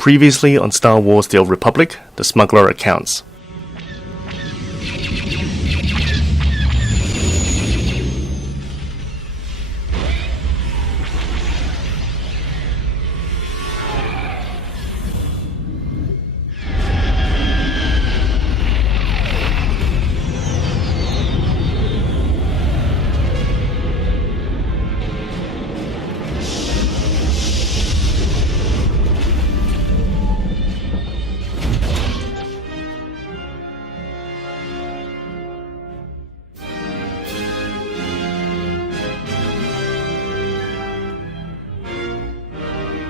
Previously on Star Wars: The Old Republic, the Smuggler accounts.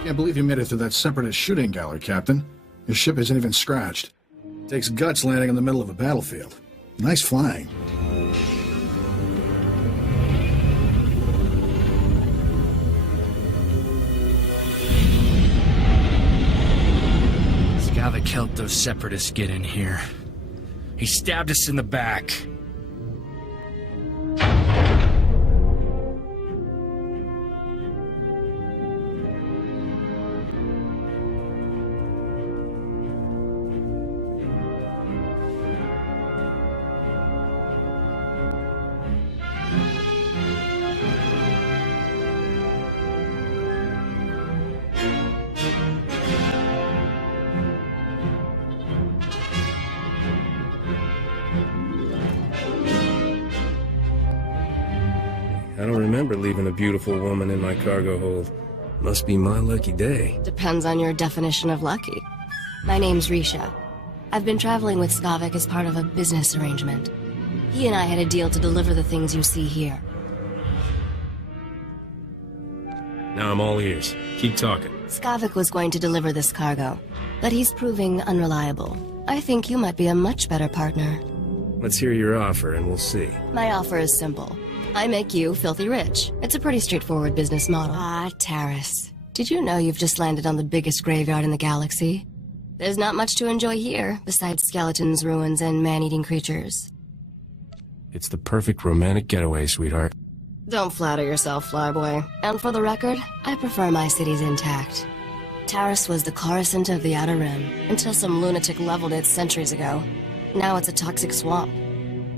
Can't believe you made it through that separatist shooting gallery, Captain. Your ship isn't even scratched. Takes guts landing in the middle of a battlefield. Nice flying. Skavik helped those separatists get in here. He stabbed us in the back. I don't remember leaving a beautiful woman in my cargo hold. Must be my lucky day. Depends on your definition of lucky. My name's Risha. I've been traveling with Skavik as part of a business arrangement. He and I had a deal to deliver the things you see here. Now I'm all ears. Keep talking. Skavik was going to deliver this cargo, but he's proving unreliable. I think you might be a much better partner. Let's hear your offer and we'll see. My offer is simple. I make you filthy rich. It's a pretty straightforward business model. Ah, Taris. Did you know you've just landed on the biggest graveyard in the galaxy? There's not much to enjoy here, besides skeletons, ruins, and man-eating creatures. It's the perfect romantic getaway, sweetheart. Don't flatter yourself, flyboy. And for the record, I prefer my cities intact. Taris was the Coruscant of the Outer Rim, until some lunatic leveled it centuries ago. Now it's a toxic swamp.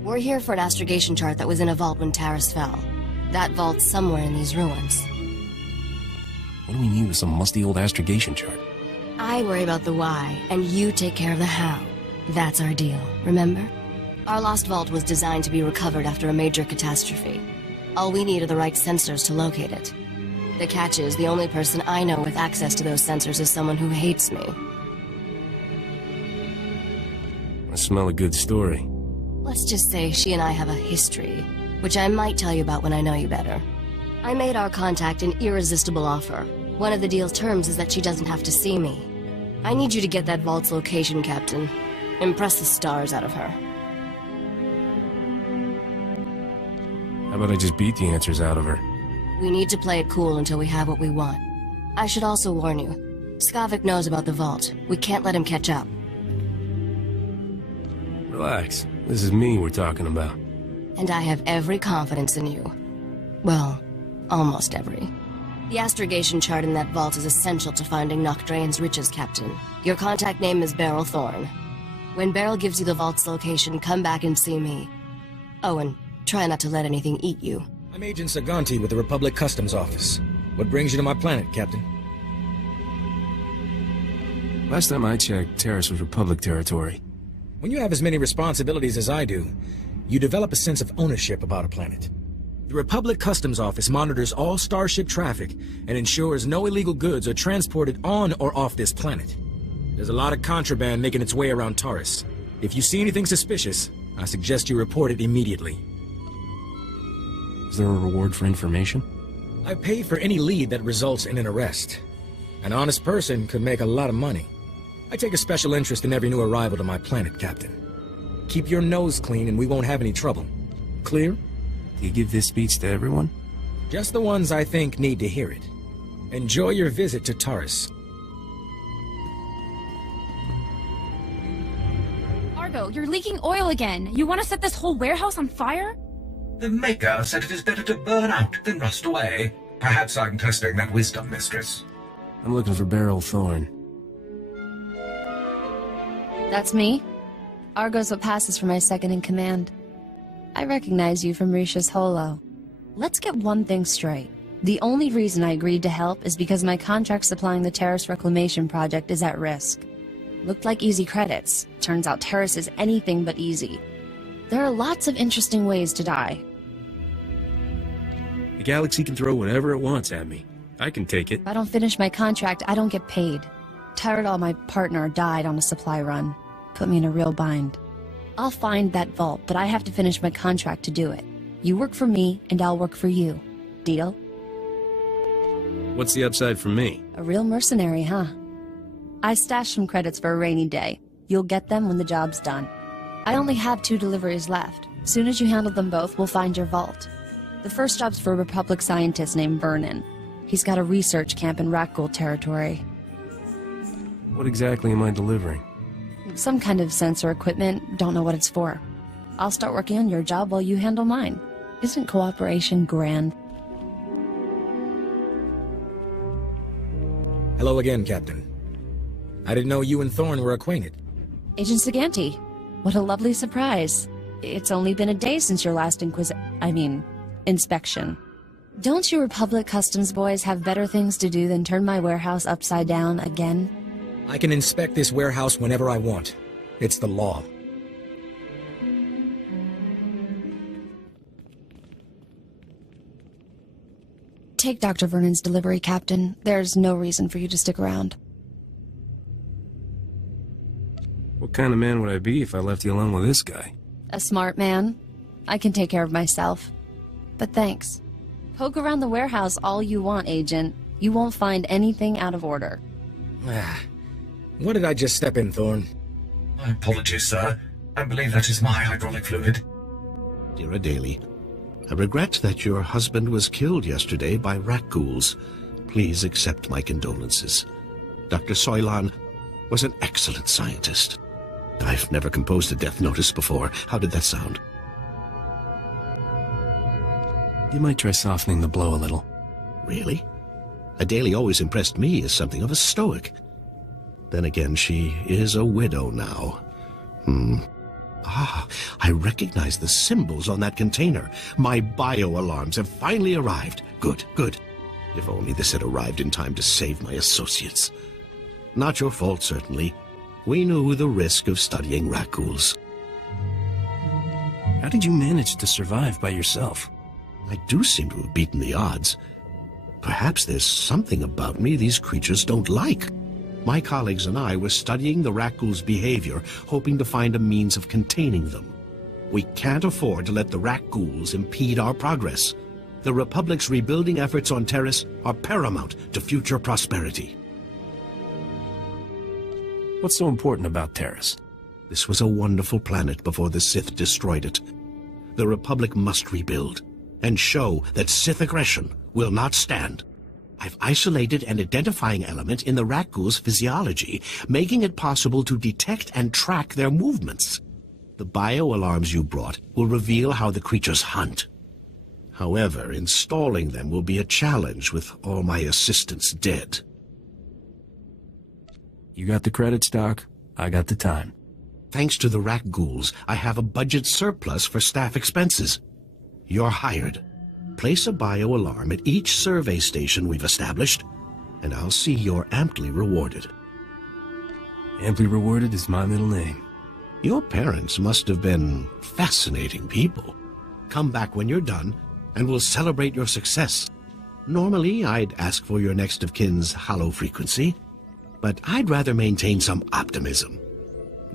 We're here for an astrogation chart that was in a vault when Taris fell. That vault's somewhere in these ruins. What do we need with some musty old astrogation chart? I worry about the why, and you take care of the how. That's our deal, remember? Our lost vault was designed to be recovered after a major catastrophe. All we need are the right sensors to locate it. The catch is, the only person I know with access to those sensors is someone who hates me. I smell a good story. Let's just say she and I have a history, which I might tell you about when I know you better. I made our contact an irresistible offer. One of the deal's terms is that she doesn't have to see me. I need you to get that vault's location, Captain. Impress the stars out of her. How about I just beat the answers out of her? We need to play it cool until we have what we want. I should also warn you. Skavik knows about the vault. We can't let him catch up. Relax. This is me we're talking about. And I have every confidence in you. Well, almost every. The astrogation chart in that vault is essential to finding Nocdrane's riches, Captain. Your contact name is Beryl Thorne. When Beryl gives you the vault's location, come back and see me. Oh, and try not to let anything eat you. I'm Agent Saganti with the Republic Customs Office. What brings you to my planet, Captain? Last time I checked, Taris was Republic territory. When you have as many responsibilities as I do, you develop a sense of ownership about a planet. The Republic Customs Office monitors all starship traffic and ensures no illegal goods are transported on or off this planet. There's a lot of contraband making its way around Taris. If you see anything suspicious, I suggest you report it immediately. Is there a reward for information? I pay for any lead that results in an arrest. An honest person could make a lot of money. I take a special interest in every new arrival to my planet, Captain. Keep your nose clean and we won't have any trouble. Clear? Do you give this speech to everyone? Just the ones I think need to hear it. Enjoy your visit to Taris. Argo, you're leaking oil again. You want to set this whole warehouse on fire? The Maker said it is better to burn out than rust away. Perhaps I'm testing that wisdom, Mistress. I'm looking for Beryl Thorne. That's me. Argo's what passes for my second-in-command. I recognize you from Risha's holo. Let's get one thing straight. The only reason I agreed to help is because my contract supplying the Terrace Reclamation Project is at risk. Looked like easy credits. Turns out Terrace is anything but easy. There are lots of interesting ways to die. The galaxy can throw whatever it wants at me. I can take it. If I don't finish my contract, I don't get paid. Tyrell, my partner, died on a supply run. Put me in a real bind. I'll find that vault, but I have to finish my contract to do it. You work for me, and I'll work for you. Deal? What's the upside for me? A real mercenary, huh? I stashed some credits for a rainy day. You'll get them when the job's done. I only have 2 deliveries left. Soon as you handle them both, we'll find your vault. The first job's for a Republic scientist named Vernon. He's got a research camp in Rakghoul territory. What exactly am I delivering? Some kind of sensor equipment, don't know what it's for. I'll start working on your job while you handle mine. Isn't cooperation grand? Hello again, Captain. I didn't know you and Thorn were acquainted. Agent Saganti, what a lovely surprise. It's only been a day since your last inspection. Don't you Republic Customs boys have better things to do than turn my warehouse upside down again? I can inspect this warehouse whenever I want. It's the law. Take Dr. Vernon's delivery, Captain. There's no reason for you to stick around. What kind of man would I be if I left you alone with this guy? A smart man. I can take care of myself. But thanks. Poke around the warehouse all you want, Agent. You won't find anything out of order. What did I just step in, Thorn? My apologies, sir. I believe that is my hydraulic fluid. Dear Adeli, I regret that your husband was killed yesterday by rat ghouls. Please accept my condolences. Dr. Soilan was an excellent scientist. I've never composed a death notice before. How did that sound? You might try softening the blow a little. Really? Adeli always impressed me as something of a stoic. Then again, she is a widow now. I recognize the symbols on that container. My bio-alarms have finally arrived. Good, good. If only this had arrived in time to save my associates. Not your fault, certainly. We knew the risk of studying rat ghouls. How did you manage to survive by yourself? I do seem to have beaten the odds. Perhaps there's something about me these creatures don't like. My colleagues and I were studying the rat ghouls' behavior, hoping to find a means of containing them. We can't afford to let the rat ghouls impede our progress. The Republic's rebuilding efforts on Terrace are paramount to future prosperity. What's so important about Terrace? This was a wonderful planet before the Sith destroyed it. The Republic must rebuild and show that Sith aggression will not stand. I've isolated an identifying element in the rat ghouls' physiology, making it possible to detect and track their movements. The bio-alarms you brought will reveal how the creatures hunt. However, installing them will be a challenge with all my assistants dead. You got the credits, Doc. I got the time. Thanks to the rat ghouls, I have a budget surplus for staff expenses. You're hired. Place a bio-alarm at each survey station we've established, and I'll see you're amply rewarded. Amply rewarded is my middle name. Your parents must have been fascinating people. Come back when you're done, and we'll celebrate your success. Normally, I'd ask for your next of kin's hollow frequency, but I'd rather maintain some optimism.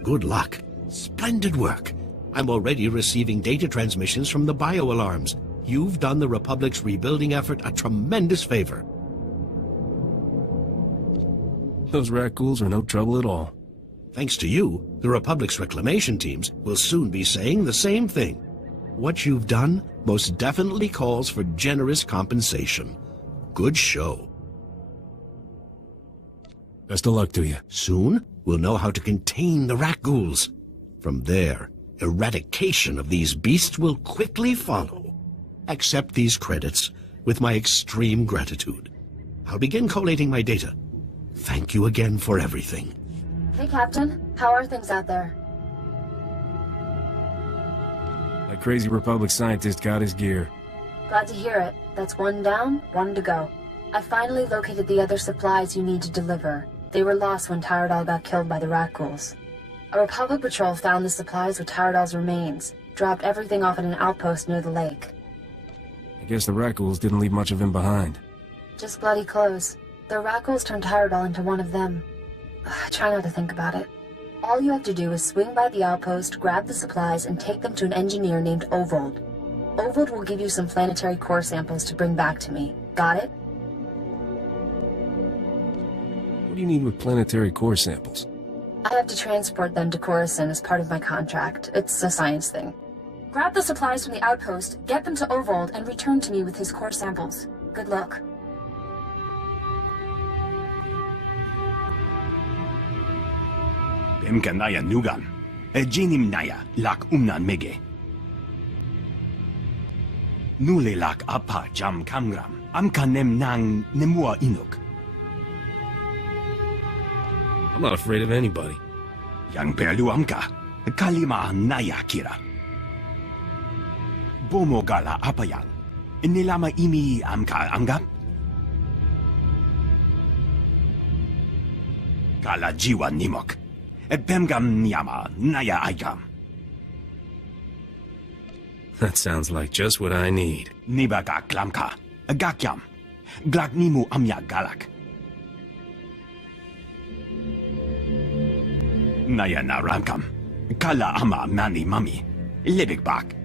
Good luck. Splendid work. I'm already receiving data transmissions from the bio-alarms. You've done the Republic's rebuilding effort a tremendous favor. Those rat ghouls are no trouble at all. Thanks to you, the Republic's reclamation teams will soon be saying the same thing. What you've done most definitely calls for generous compensation. Good show. Best of luck to you. Soon, we'll know how to contain the rat ghouls. From there, eradication of these beasts will quickly follow. Accept these credits with my extreme gratitude. I'll begin collating my data. Thank you again for everything. Hey, Captain. How are things out there? That crazy Republic scientist got his gear. Glad to hear it. That's one down, one to go. I finally located the other supplies you need to deliver. They were lost when Tyradol got killed by the rat ghouls. A Republic patrol found the supplies with Tyradol's remains, dropped everything off at an outpost near the lake. I guess the rat ghouls didn't leave much of him behind. Just bloody clothes. The rat ghouls turned Tyradol into one of them. I try not to think about it. All you have to do is swing by the outpost, grab the supplies, and take them to an engineer named Ovold. Ovold will give you some planetary core samples to bring back to me. Got it? What do you need with planetary core samples? I have to transport them to Coruscant as part of my contract. It's a science thing. Grab the supplies from the outpost, get them to Ovold, and return to me with his core samples. Good luck. Naya nugan. Jinim naya lak umnan mege. Nule lak apa jam kamgram. Amka nem nang nemua inuk. I'm not afraid of anybody. Yang perlu amka. Kalima naya kira. Bomo gala apa yang? Nilama imi amka anggap? Kala jiwa nimok. Bemgam Yama Naya Agam. That sounds like just what I need. Nibaga Klamka, Gakyam, Glagnimu Amya Galak. Naya Naramkam, Kala Ama Mani Mami, Libik Bak.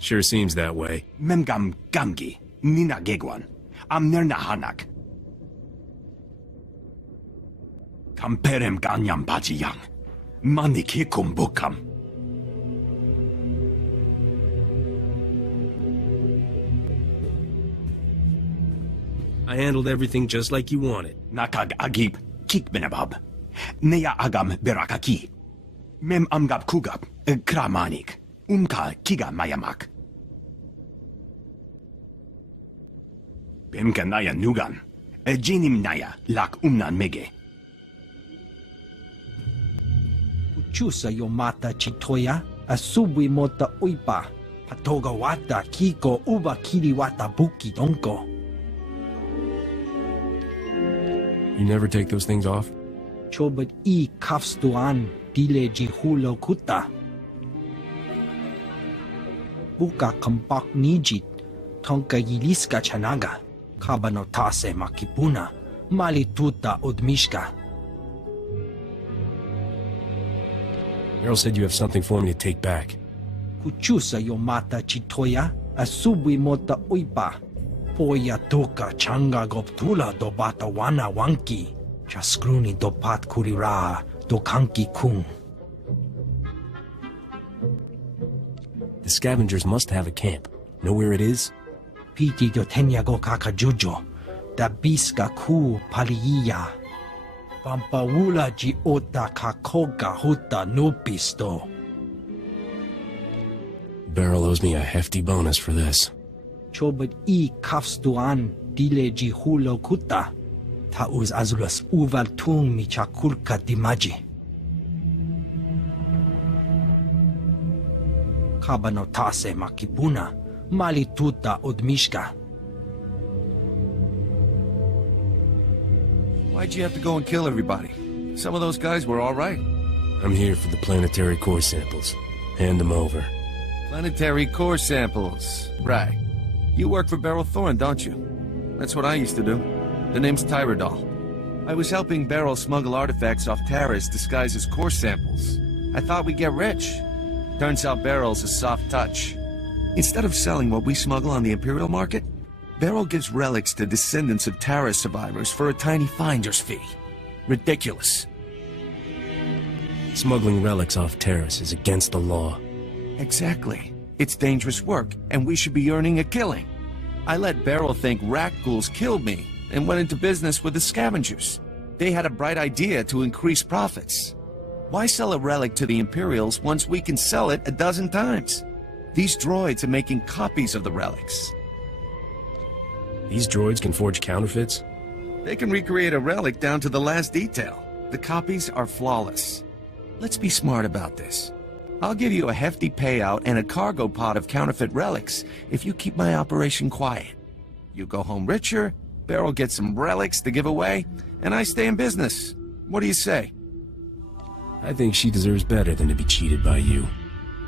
Sure seems that way. Memgam Gamgi, Nina Gegwan, Amnerna Hanak. Kamperem ganyam bajiyang. Manikikum bukam. I handled everything just like you wanted. Nakag agib, kikbenabab. Neya agam berakaki. Mem amgab kugab, kramanik. Kiga mayamak. Bemka naya nugan. Jinim naya lak mege. Chusa yomata chitoya, asubwi mota uipa, patoga wata kiko uba kiri wata buki donko. You never take those things off? Chobot I kafstuan dile jihulo kuta. Buka kampak nijit, tonka yiliska chanaga, kabanotase makipuna, malituta odmishka. Errol said you have something for me to take back. Kuchusa yomata chitoya, asubwi mota uipa. Poya toka changa goptula do bata wana wanki. Chaskruni do pat kurira do kanki kung. The scavengers must have a camp. Know where it is? Piti do tenyago kakajujo. Da biska ku paliya. Pampawula ji ota kakoga huta nupisto. Beryl owes me a hefty bonus for this. Chobot I kafstuan dile ji hulo kuta. Tauz azulas uval tung mi chakulka dimaji. Kabanotase makipuna, malituta odmishka. Why'd you have to go and kill everybody? Some of those guys were all right. I'm here for the planetary core samples. Hand them over. Planetary core samples. Right. You work for Beryl Thorne, don't you? That's what I used to do. The name's Tyradol. I was helping Beryl smuggle artifacts off Taris disguised as core samples. I thought we'd get rich. Turns out Beryl's a soft touch. Instead of selling what we smuggle on the Imperial market, Beryl gives relics to descendants of Taris survivors for a tiny finder's fee. Ridiculous. Smuggling relics off Taris is against the law. Exactly. It's dangerous work, and we should be earning a killing. I let Beryl think rat ghouls killed me, and went into business with the scavengers. They had a bright idea to increase profits. Why sell a relic to the Imperials once we can sell it a dozen times? These droids are making copies of the relics. These droids can forge counterfeits? They can recreate a relic down to the last detail. The copies are flawless. Let's be smart about this. I'll give you a hefty payout and a cargo pod of counterfeit relics if you keep my operation quiet. You go home richer, Beryl gets some relics to give away, and I stay in business. What do you say? I think she deserves better than to be cheated by you.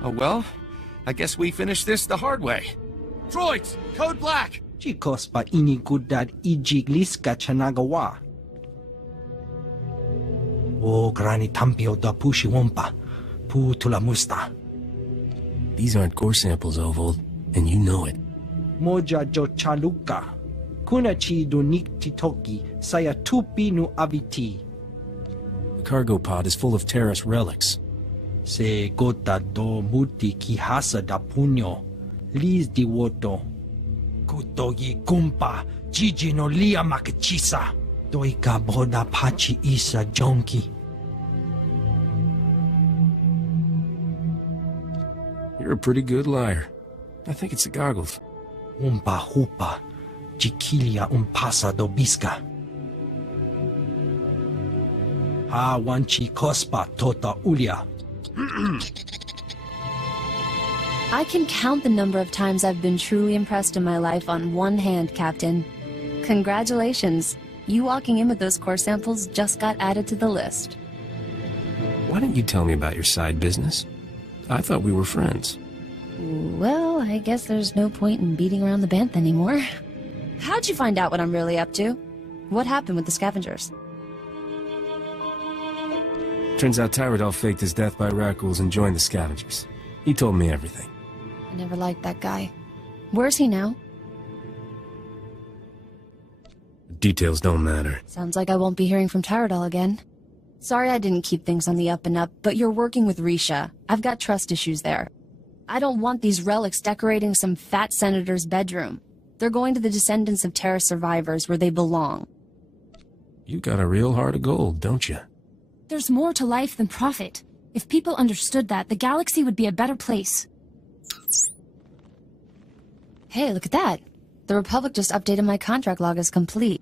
Oh well, I guess we finish this the hard way. Droids, code black! Chicos pa inigudad ijiglisca chanagawa. O grani tampio da pushiwompa, pu tulamusta. These aren't core samples, Ovold, and you know it. Moja jo chaluka. Kunachi do niktitoki, saya tupi nu aviti. The cargo pod is full of Terrace relics. Se gota do muti kihasa da punyo, lis di woto. Kutogi kumpa, jiji no lia makachisa. Doika boda pachi isa jonki. You're a pretty good liar. I think it's the goggles. Umpa hupa, chiquilia umpasa do bisca. Ha wanchi cospa tota ulia. I can count the number of times I've been truly impressed in my life on one hand, Captain. Congratulations. You walking in with those core samples just got added to the list. Why didn't you tell me about your side business? I thought we were friends. Well, I guess there's no point in beating around the bantha anymore. How'd you find out what I'm really up to? What happened with the scavengers? Turns out Tyrell faked his death by Rackles and joined the scavengers. He told me everything. I never liked that guy. Where's he now? Details don't matter. Sounds like I won't be hearing from Tyrell again. Sorry I didn't keep things on the up and up, but you're working with Risha. I've got trust issues there. I don't want these relics decorating some fat senator's bedroom. They're going to the descendants of Terra survivors where they belong. You got a real heart of gold, don't you? There's more to life than profit. If people understood that, the galaxy would be a better place. Hey, look at that. The Republic just updated my contract log as complete.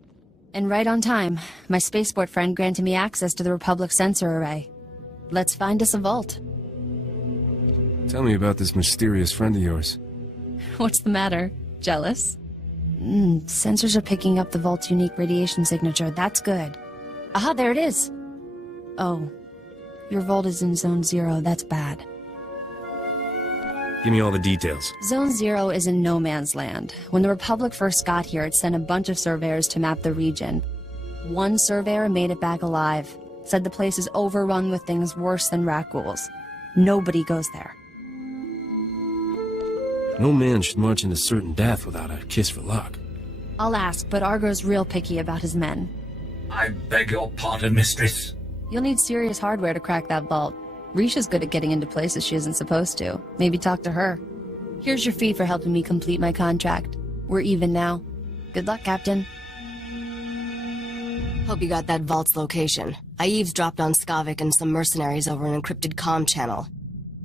And right on time. My spaceport friend granted me access to the Republic sensor array. Let's find us a vault. Tell me about this mysterious friend of yours. What's the matter? Jealous? Sensors are picking up the vault's unique radiation signature. That's good. Aha, there it is. Oh. Your vault is in Zone 0. That's bad. Give me all the details. Zone 0 is in no man's land. When the Republic first got here, it sent a bunch of surveyors to map the region. One surveyor made it back alive. Said the place is overrun with things worse than rat ghouls. Nobody goes there. No man should march into certain death without a kiss for luck. I'll ask, but Argo's real picky about his men. I beg your pardon, mistress. You'll need serious hardware to crack that vault. Risha's good at getting into places she isn't supposed to. Maybe talk to her. Here's your fee for helping me complete my contract. We're even now. Good luck, Captain. Hope you got that vault's location. I eavesdropped on Skavik and some mercenaries over an encrypted comm channel.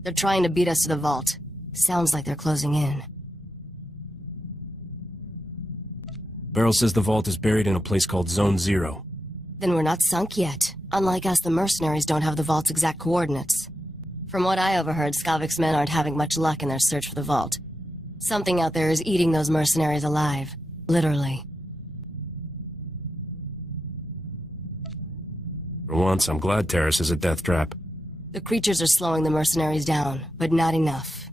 They're trying to beat us to the vault. Sounds like they're closing in. Beryl says the vault is buried in a place called Zone 0. Then we're not sunk yet. Unlike us, the mercenaries don't have the vault's exact coordinates. From what I overheard, Skavik's men aren't having much luck in their search for the vault. Something out there is eating those mercenaries alive. Literally. For once, I'm glad Terrace is a death trap. The creatures are slowing the mercenaries down, but not enough.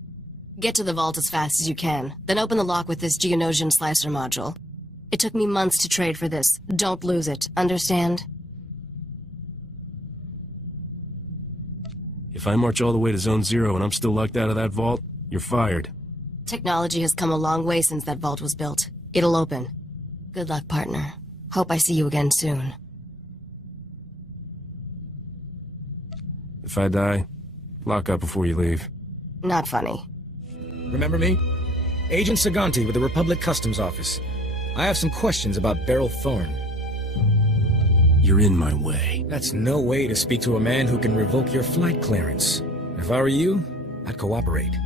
Get to the vault as fast as you can, then open the lock with this Geonosian slicer module. It took me months to trade for this. Don't lose it, understand? If I march all the way to Zone 0 and I'm still locked out of that vault, you're fired. Technology has come a long way since that vault was built. It'll open. Good luck, partner. Hope I see you again soon. If I die, lock up before you leave. Not funny. Remember me? Agent Saganti with the Republic Customs Office. I have some questions about Beryl Thorne. You're in my way. That's no way to speak to a man who can revoke your flight clearance. If I were you, I'd cooperate.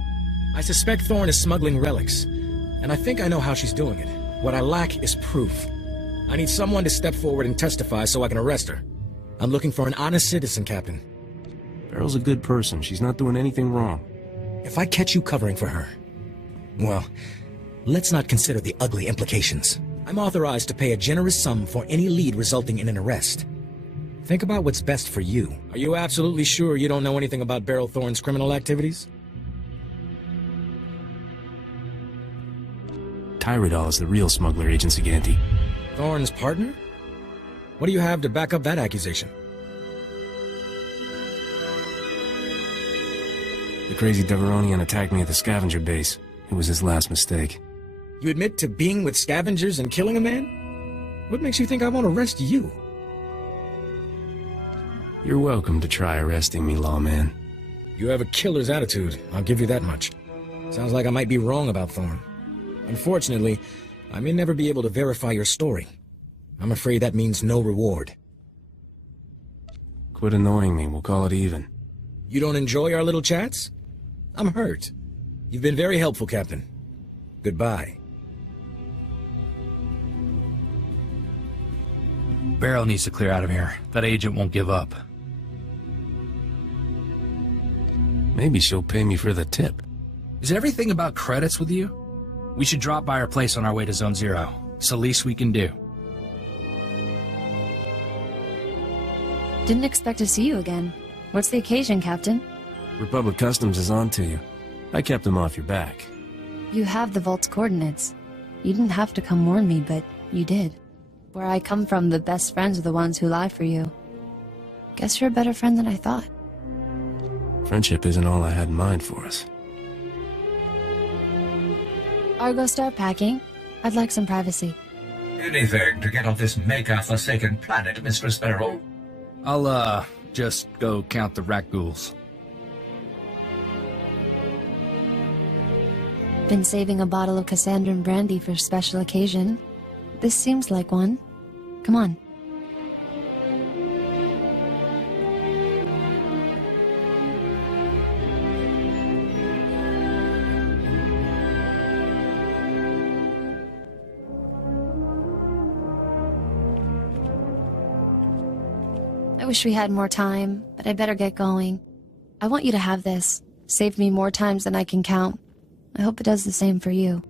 I suspect Thorne is smuggling relics, and I think I know how she's doing it. What I lack is proof. I need someone to step forward and testify so I can arrest her. I'm looking for an honest citizen, Captain. Beryl's a good person. She's not doing anything wrong. If I catch you covering for her, well, let's not consider the ugly implications. I'm authorized to pay a generous sum for any lead resulting in an arrest. Think about what's best for you. Are you absolutely sure you don't know anything about Beryl Thorne's criminal activities? Tyrodol is the real smuggler, Agent Siganti. Thorne's partner? What do you have to back up that accusation? The crazy Deveronian attacked me at the scavenger base. It was his last mistake. You admit to being with scavengers and killing a man? What makes you think I won't arrest you? You're welcome to try arresting me, lawman. You have a killer's attitude, I'll give you that much. Sounds like I might be wrong about Thorne. Unfortunately, I may never be able to verify your story. I'm afraid that means no reward. Quit annoying me, we'll call it even. You don't enjoy our little chats? I'm hurt. You've been very helpful, Captain. Goodbye. Beryl needs to clear out of here. That agent won't give up. Maybe she'll pay me for the tip. Is everything about credits with you? We should drop by her place on our way to Zone Zero. It's the least we can do. Didn't expect to see you again. What's the occasion, Captain? Republic Customs is on to you. I kept them off your back. You have the vault's coordinates. You didn't have to come warn me, but you did. Where I come from, the best friends are the ones who lie for you. Guess you're a better friend than I thought. Friendship isn't all I had in mind for us. Argo, start packing. I'd like some privacy. Anything to get off this Maker-forsaken planet, Mistress Beryl. I'll, just go count the rat ghouls. Been saving a bottle of Cassandran brandy for special occasion. This seems like one. Come on. I wish we had more time, but I better get going. I want you to have this. Saved me more times than I can count. I hope it does the same for you.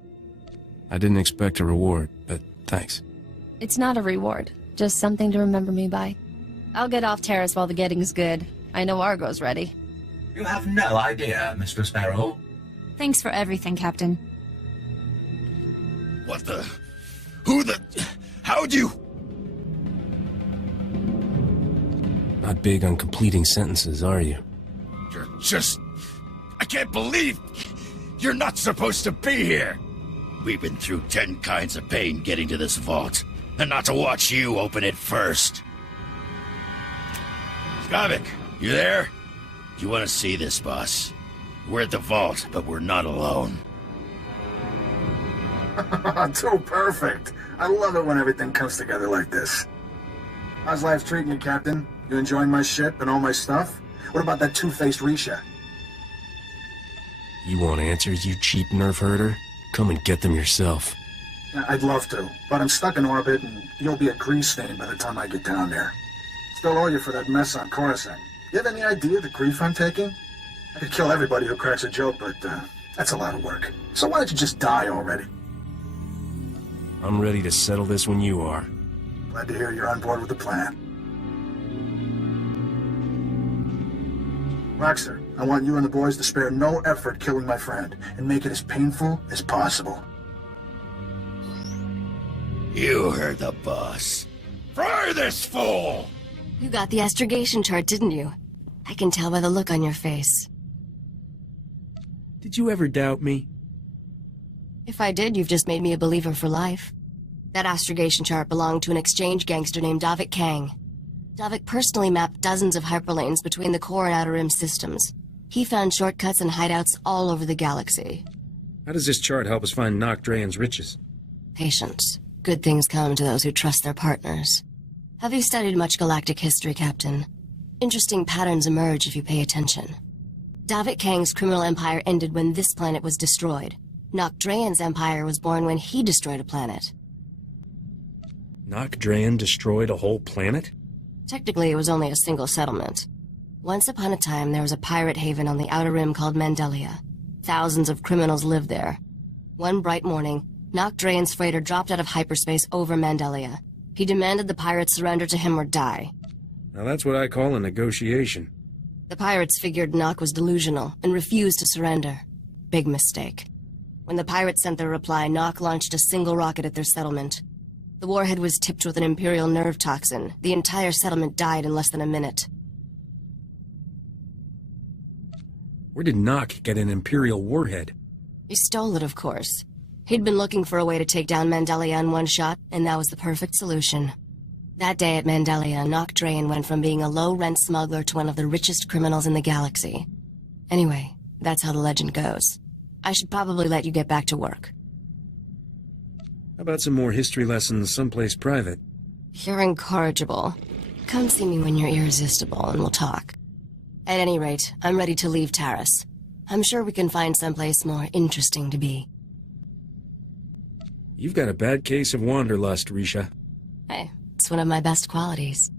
I didn't expect a reward, but thanks. It's not a reward, just something to remember me by. I'll get off Terrace while the getting's good. I know Argo's ready. You have no idea, Mistress Beryl. Thanks for everything, Captain. What the... Who the... How'd you... Not big on completing sentences, are you? You're just... I can't believe... You're not supposed to be here! We've been through 10 kinds of pain getting to this vault, and not to watch you open it first. Skavik, you there? You want to see this, boss? We're at the vault, but we're not alone. Too perfect. I love it when everything comes together like this. How's life treating you, Captain? You enjoying my ship and all my stuff? What about that two-faced Risha? You want answers, you cheap nerf herder? Come and get them yourself. I'd love to, but I'm stuck in orbit, and you'll be a grease stain by the time I get down there. Still owe you for that mess on Coruscant. You have any idea the grief I'm taking? I could kill everybody who cracks a joke, but that's a lot of work. So why don't you just die already? I'm ready to settle this when you are. Glad to hear you're on board with the plan. Roxer, I want you and the boys to spare no effort killing my friend, and make it as painful as possible. You heard the boss. Fry this fool! You got the astrogation chart, didn't you? I can tell by the look on your face. Did you ever doubt me? If I did, you've just made me a believer for life. That astrogation chart belonged to an exchange gangster named Davik Kang. Davik personally mapped dozens of hyperlanes between the core and outer rim systems. He found shortcuts and hideouts all over the galaxy. How does this chart help us find Nocdrayan's riches? Patience. Good things come to those who trust their partners. Have you studied much galactic history, Captain? Interesting patterns emerge if you pay attention. Davik Kang's criminal empire ended when this planet was destroyed. Nocdrayan's empire was born when he destroyed a planet. Nokdrayan destroyed a whole planet? Technically, it was only a single settlement. Once upon a time, there was a pirate haven on the Outer Rim called Mandelia. Thousands of criminals lived there. One bright morning, Nokdrayan's freighter dropped out of hyperspace over Mandelia. He demanded the pirates surrender to him or die. Now that's what I call a negotiation. The pirates figured Nok was delusional and refused to surrender. Big mistake. When the pirates sent their reply, Nok launched a single rocket at their settlement. The warhead was tipped with an Imperial nerve toxin. The entire settlement died in less than a minute. Where did Nok get an Imperial warhead? He stole it, of course. He'd been looking for a way to take down Mandelia in one shot, and that was the perfect solution. That day at Mandelia, Nokdrayan went from being a low-rent smuggler to one of the richest criminals in the galaxy. Anyway, that's how the legend goes. I should probably let you get back to work. How about some more history lessons someplace private? You're incorrigible. Come see me when you're irresistible, and we'll talk. At any rate, I'm ready to leave Taris. I'm sure we can find someplace more interesting to be. You've got a bad case of wanderlust, Risha. Hey, it's one of my best qualities.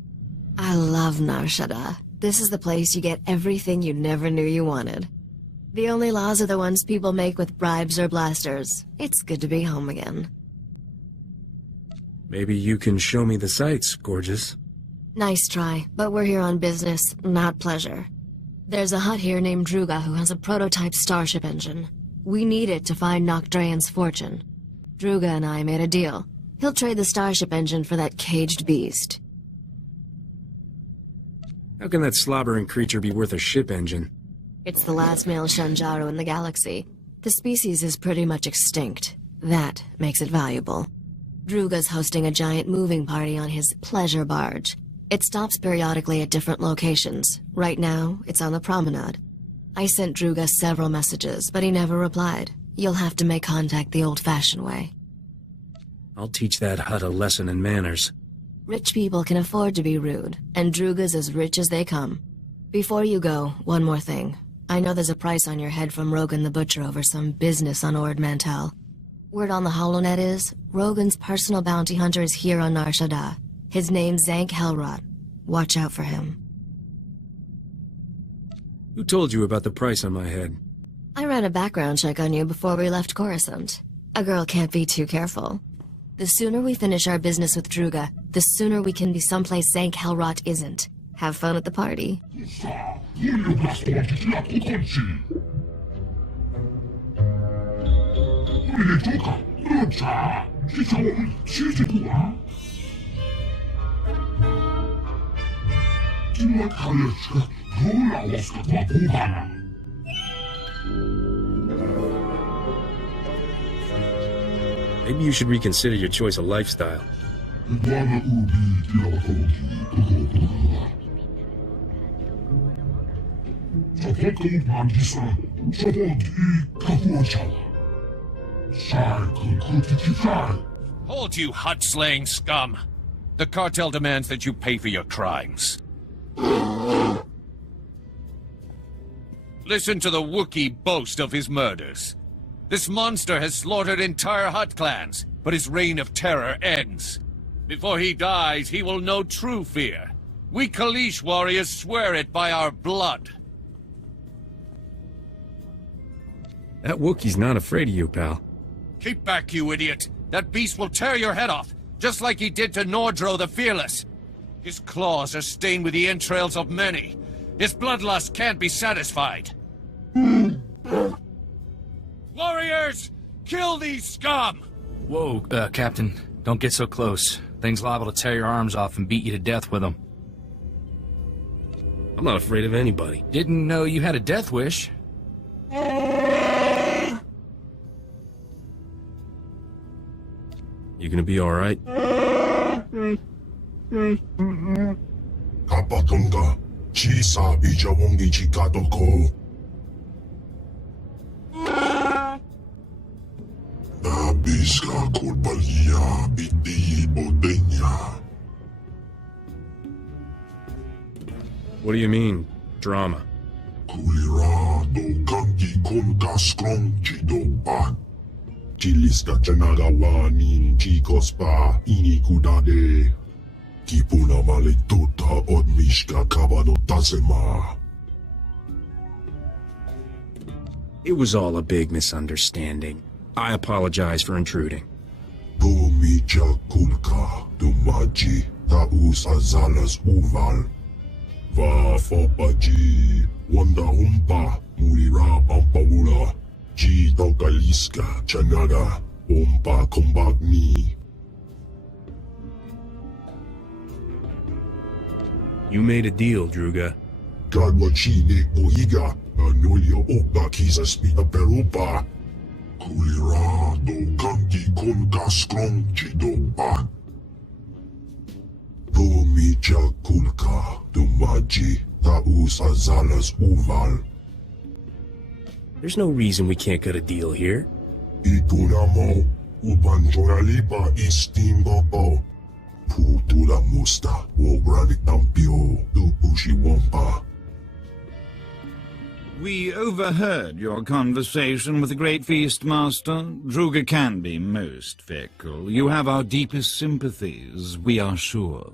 I love Nar Shaddaa. This is the place you get everything you never knew you wanted. The only laws are the ones people make with bribes or blasters. It's good to be home again. Maybe you can show me the sights, gorgeous. Nice try, but we're here on business, not pleasure. There's a Hutt here named Druga who has a prototype starship engine. We need it to find Nokdrayan's fortune. Druga and I made a deal. He'll trade the starship engine for that caged beast. How can that slobbering creature be worth a ship engine? It's the last male Shanjaru in the galaxy. The species is pretty much extinct. That makes it valuable. Druga's hosting a giant moving party on his pleasure barge. It stops periodically at different locations. Right now, it's on the promenade. I sent Druga several messages, but he never replied. You'll have to make contact the old-fashioned way. I'll teach that Hutt a lesson in manners. Rich people can afford to be rude, and Druga's as rich as they come. Before you go, one more thing. I know there's a price on your head from Rogan the Butcher over some business on Ord Mantell. Word on the HoloNet is, Rogan's personal bounty hunter is here on Nar Shaddaa. His name's Zank Helrot. Watch out for him. Who told you about the price on my head? I ran a background check on you before we left Coruscant. A girl can't be too careful. The sooner we finish our business with Druga, the sooner we can be someplace Zank Helrot isn't. Have fun at the party. Maybe you should reconsider your choice of lifestyle. Hold, you Hutt-slaying scum! The Cartel demands that you pay for your crimes. Listen to the Wookiee boast of his murders. This monster has slaughtered entire Hutt clans, but his reign of terror ends. Before he dies, he will know true fear. We Kaleesh warriors swear it by our blood. That Wookiee's not afraid of you, pal. Keep back, you idiot! That beast will tear your head off, just like he did to Nordro the Fearless. His claws are stained with the entrails of many. His bloodlust can't be satisfied. Warriors! Kill these scum! Whoa, Captain. Don't get so close. Thing's liable to tear your arms off and beat you to death with them. I'm not afraid of anybody. Didn't know you had a death wish. You gonna be alright? Kapatunga, Chisa Bijawongi Chikadoko. Nabiska Kurbalia Biti Bodenya. What do you mean, drama? Kulira do kanki konka skron chido ban. Chiliska chanagawani chikospa inikudade. Kipuna malituta odmishka kabano tasema. It was all a big misunderstanding. I apologize for intruding. Bumicha kulka dumaji taus azalas uval. Va fopaji wanda humpa mulira pampawula. Ji tokaliska chanaga umpa kombagni. You made a deal, Druga. Kadwachine oiga anulio opa kisa spita perupa. Kulira do kanti kun kaskrong chidopa. Bumicha kulka dumaji taus azalas uval. There's no reason we can't cut a deal here. Itunamo ubanjoralipa istimbopo. Putula musta wobrani tampio dupushi wompa. We overheard your conversation with the Great Feast Master. Druga can be most fickle. You have our deepest sympathies, we are sure.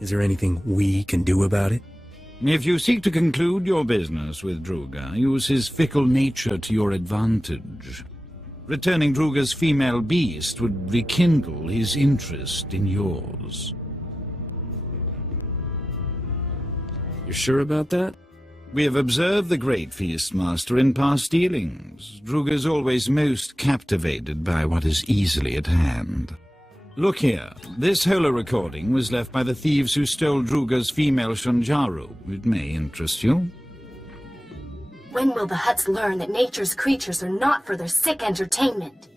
Is there anything we can do about it? If you seek to conclude your business with Druga, use his fickle nature to your advantage. Returning Druga's female beast would rekindle his interest in yours. You're sure about that? We have observed the Great Feast Master in past dealings. Druga's always most captivated by what is easily at hand. Look here. This holo recording was left by the thieves who stole Druga's female Shanjaru. It may interest you. When will the Hutts learn that nature's creatures are not for their sick entertainment?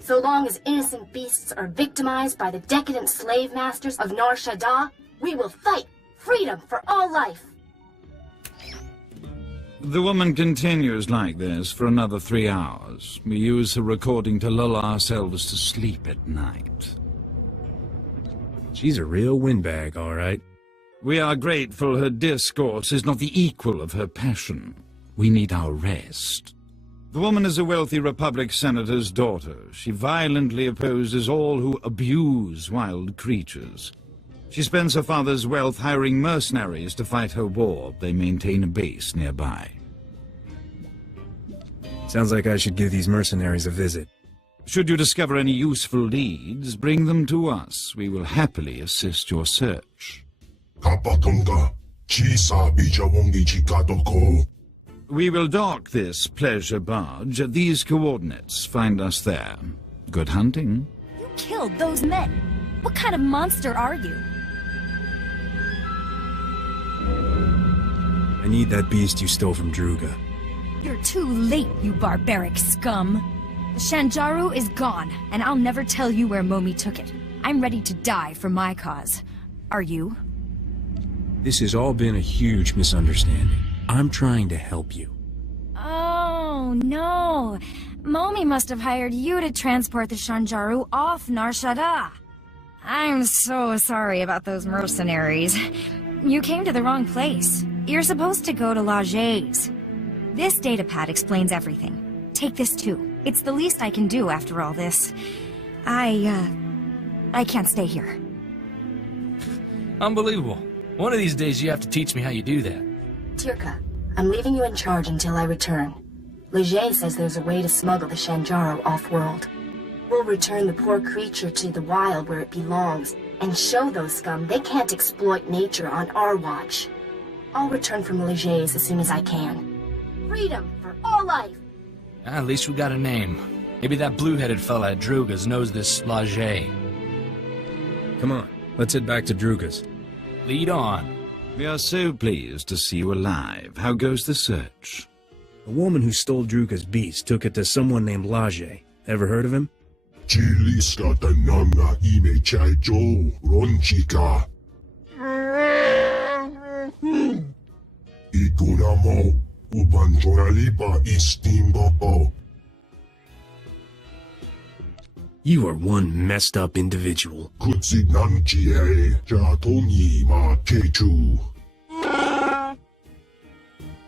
So long as innocent beasts are victimized by the decadent slave masters of Nar Shaddaa, we will fight freedom for all life. The woman continues like this for another 3 hours. We use her recording to lull ourselves to sleep at night. She's a real windbag, all right. We are grateful her discourse is not the equal of her passion. We need our rest. The woman is a wealthy Republic senator's daughter. She violently opposes all who abuse wild creatures. She spends her father's wealth hiring mercenaries to fight her war. They maintain a base nearby. Sounds like I should give these mercenaries a visit. Should you discover any useful leads, bring them to us. We will happily assist your search. We will dock this pleasure barge at these coordinates. Find us there. Good hunting. You killed those men. What kind of monster are you? I need that beast you stole from Druga. You're too late, you barbaric scum. The Shanjaru is gone, and I'll never tell you where Momi took it. I'm ready to die for my cause. Are you? This has all been a huge misunderstanding. I'm trying to help you. Oh, no. Momi must have hired you to transport the Shanjaru off Nar Shaddaa. I'm so sorry about those mercenaries. You came to the wrong place. You're supposed to go to Laje's. This datapad explains everything. Take this too. It's the least I can do after all this. I can't stay here. Unbelievable. One of these days you have to teach me how you do that. Tirka, I'm leaving you in charge until I return. Leger says there's a way to smuggle the Shanjaru off-world. We'll return the poor creature to the wild where it belongs, and show those scum they can't exploit nature on our watch. I'll return from Leger's as soon as I can. Freedom for all life! At least we got a name. Maybe that blue-headed fella at Druga's knows this Laje. Come on, let's head back to Druga's. Lead on. We are so pleased to see you alive. How goes the search? The woman who stole Druga's beast took it to someone named Laje. Ever heard of him? Chiliska tananga ime chaijo ronchika. Ikunamo ubanjoralipa istimbopo. You are one messed up individual. Kutsignanchie jatonyi ma kechu.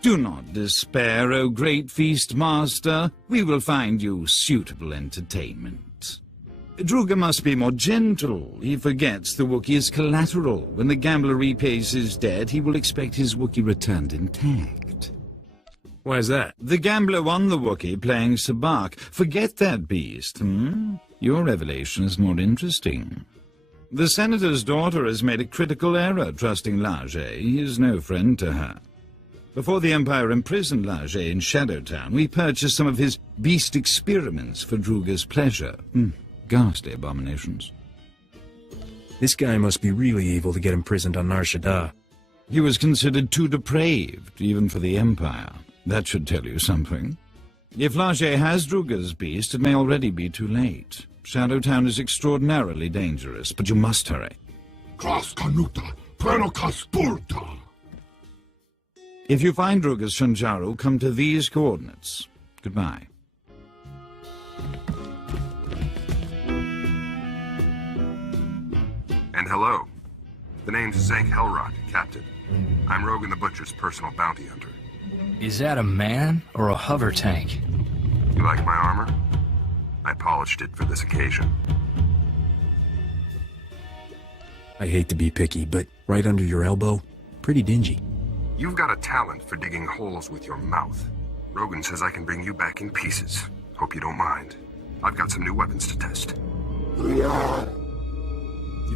Do not despair, O great feast master. We will find you suitable entertainment. Druga must be more gentle. He forgets the Wookiee is collateral. When the gambler repays his debt, he will expect his Wookiee returned intact. Why is that? The gambler won the Wookiee playing Sabak. Forget that beast, Your revelation is more interesting. The Senator's daughter has made a critical error trusting Lajay. He is no friend to her. Before the Empire imprisoned Lajay in Shadowtown, we purchased some of his beast experiments for Druga's pleasure. Ghastly abominations. This guy must be really evil to get imprisoned on Nar Shaddaa. He was considered too depraved, even for the Empire. That should tell you something. If Lajay has Druga's beast, it may already be too late. Shadowtown is extraordinarily dangerous, but you must hurry. Kras Kanuta, Prenokas Purta. If you find Druga's Shanjaru, come to these coordinates. Goodbye. And hello. The name's Zank Hellrod, Captain. I'm Rogan the Butcher's personal bounty hunter. Is that a man or a hover tank? You like my armor? I polished it for this occasion. I hate to be picky, but right under your elbow, pretty dingy. You've got a talent for digging holes with your mouth. Rogan says I can bring you back in pieces. Hope you don't mind. I've got some new weapons to test. You've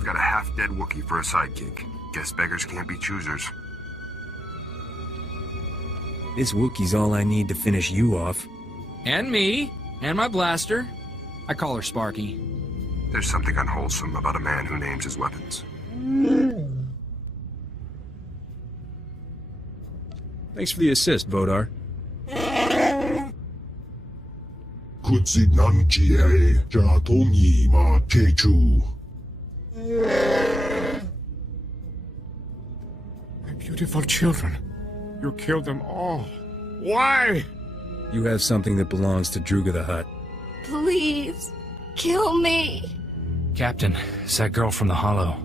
got a half-dead Wookiee for a sidekick. Guess beggars can't be choosers. This Wookiee's all I need to finish you off. And me. And my blaster. I call her Sparky. There's something unwholesome about a man who names his weapons. Thanks for the assist, Vodar. Kutsinanjie, Jatomi ma Techu. My beautiful children. You killed them all. Why? You have something that belongs to Druga the Hutt. Please, kill me. Captain, it's that girl from the Hollow.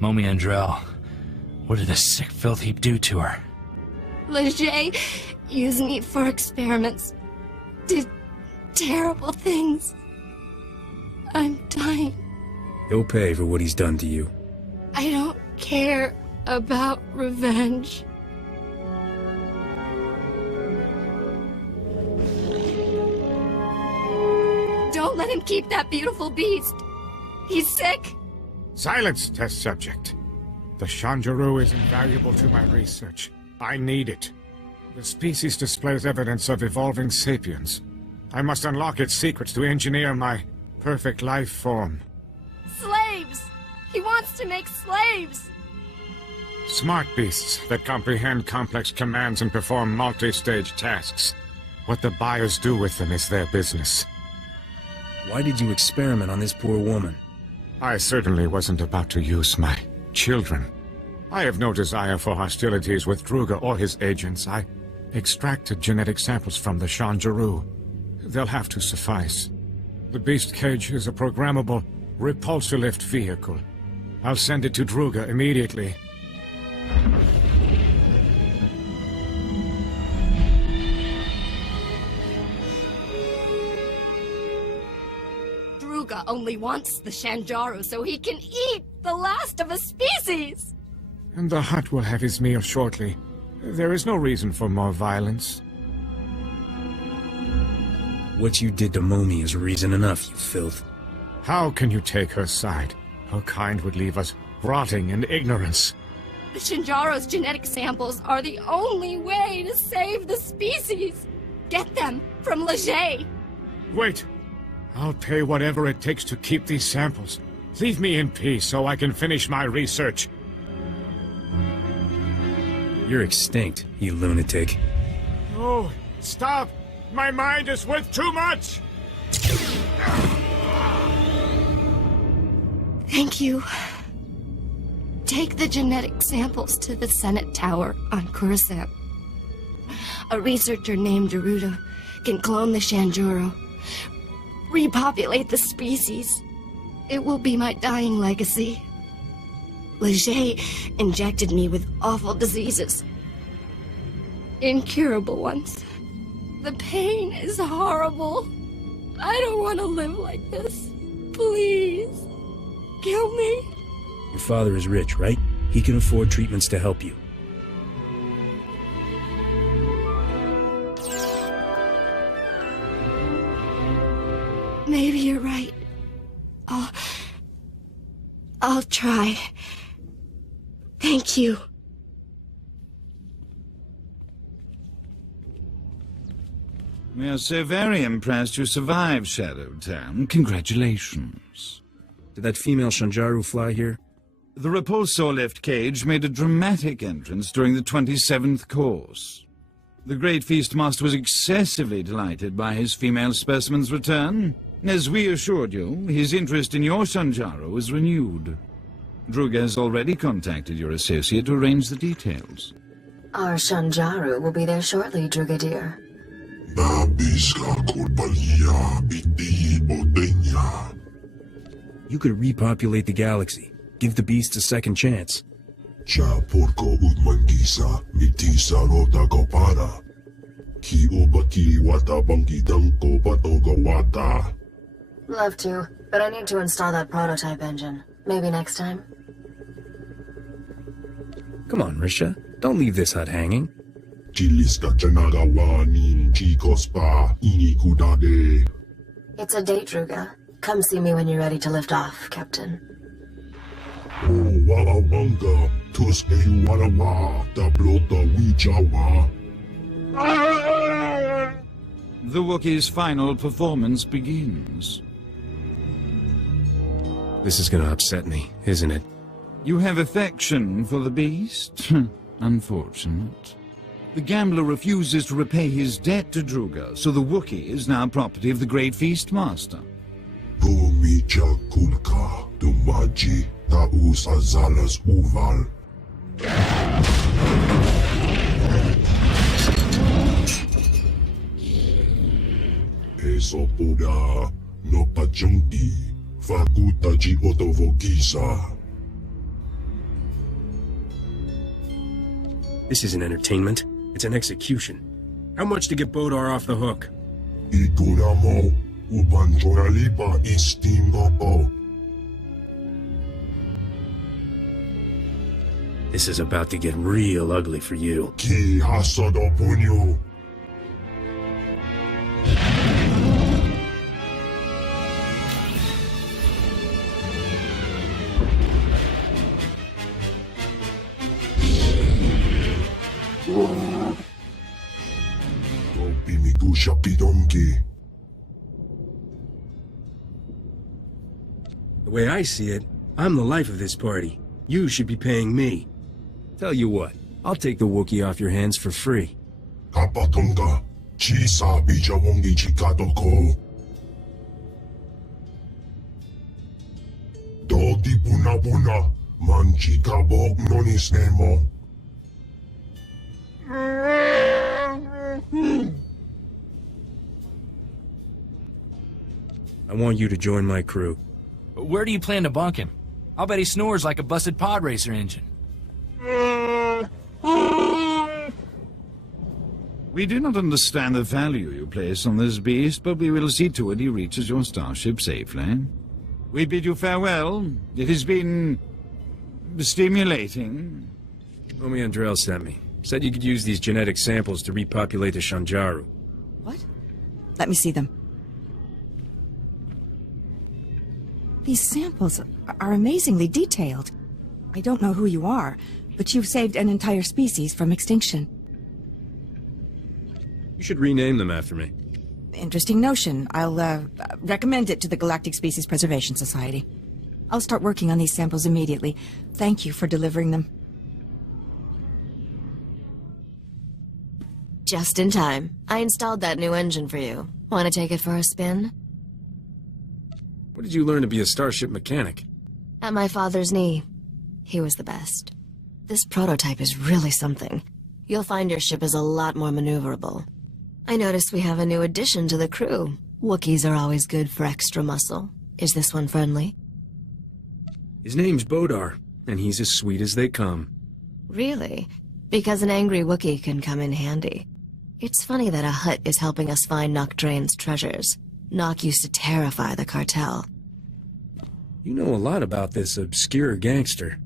Momi Andrell. What did this sick filth heap do to her? Leger used me for experiments. Did terrible things. I'm dying. He'll pay for what he's done to you. I don't care about revenge. Don't let him keep that beautiful beast. He's sick. Silence, test subject. The Shanjaru is invaluable to my research. I need it. The species displays evidence of evolving sapiens. I must unlock its secrets to engineer my perfect life form. Slaves! He wants to make slaves! Smart beasts that comprehend complex commands and perform multi-stage tasks. What the buyers do with them is their business. Why did you experiment on this poor woman? I certainly wasn't about to use my children. I have no desire for hostilities with Druga or his agents. I extracted genetic samples from the Shanjaru. They'll have to suffice. The beast cage is a programmable repulsor-lift vehicle. I'll send it to Druga immediately. Druga only wants the Shanjaru so he can eat the last of a species! And the Hutt will have his meal shortly. There is no reason for more violence. What you did to Momi is reason enough, you filth. How can you take her side? Her kind would leave us rotting in ignorance. The Shanjaru's genetic samples are the only way to save the species! Get them from Leger! Wait! I'll pay whatever it takes to keep these samples. Leave me in peace so I can finish my research. You're extinct, you lunatic. Oh, stop! My mind is worth too much! Thank you. Take the genetic samples to the Senate Tower on Coruscant. A researcher named Daruda can clone the Shanjaru, repopulate the species. It will be my dying legacy. Leger injected me with awful diseases. incurable ones. The pain is horrible. I don't want to live like this. Please, kill me. Your father is rich, right? He can afford treatments to help you. Maybe you're right. I'll try. Thank you. We are so very impressed you survived SWTOR. Congratulations. Did that female Shanjaru fly here? The repulsor lift cage made a dramatic entrance during the 27th course. The Great Feast Master was excessively delighted by his female specimen's return. As we assured you, his interest in your Shanjaru is renewed. Druga has already contacted your associate to arrange the details. Our Shanjaru will be there shortly, Druga dear. You could repopulate the galaxy. Give the beasts a second chance. Love to, but I need to install that prototype engine. Maybe next time? Come on, Risha. Don't leave this hut hanging. It's a date, Druga. Come see me when you're ready to lift off, Captain. The Wookiee's final performance begins. This is gonna upset me, isn't it? You have affection for the beast? Unfortunate. The gambler refuses to repay his debt to Druga, so the Wookiee is now property of the Great Feast Master. This isn't entertainment. It's an execution. How much to get Bodar off the hook? This is about to get real ugly for you. The way I see it, I'm the life of this party. You should be paying me. Tell you what, I'll take the Wookiee off your hands for free. I want you to join my crew. Where do you plan to bunk him? I'll bet he snores like a busted pod racer engine. We do not understand the value you place on this beast, but we will see to it he reaches your starship safely. We bid you farewell. It has been stimulating. Homie Andrel sent me. Said you could use these genetic samples to repopulate the Shanjaru. What? Let me see them. These samples are amazingly detailed. I don't know who you are, but you've saved an entire species from extinction. You should rename them after me. Interesting notion. I'll, recommend it to the Galactic Species Preservation Society. I'll start working on these samples immediately. Thank you for delivering them. Just in time. I installed that new engine for you. Want to take it for a spin? Where did you learn to be a starship mechanic? At my father's knee. He was the best. This prototype is really something. You'll find your ship is a lot more maneuverable. I noticed we have a new addition to the crew. Wookiees are always good for extra muscle. Is this one friendly? His name's Bodar, and he's as sweet as they come. Really? Because an angry Wookiee can come in handy. It's funny that a Hutt is helping us find Nocdrane's treasures. Nock used to terrify the Cartel. You know a lot about this obscure gangster.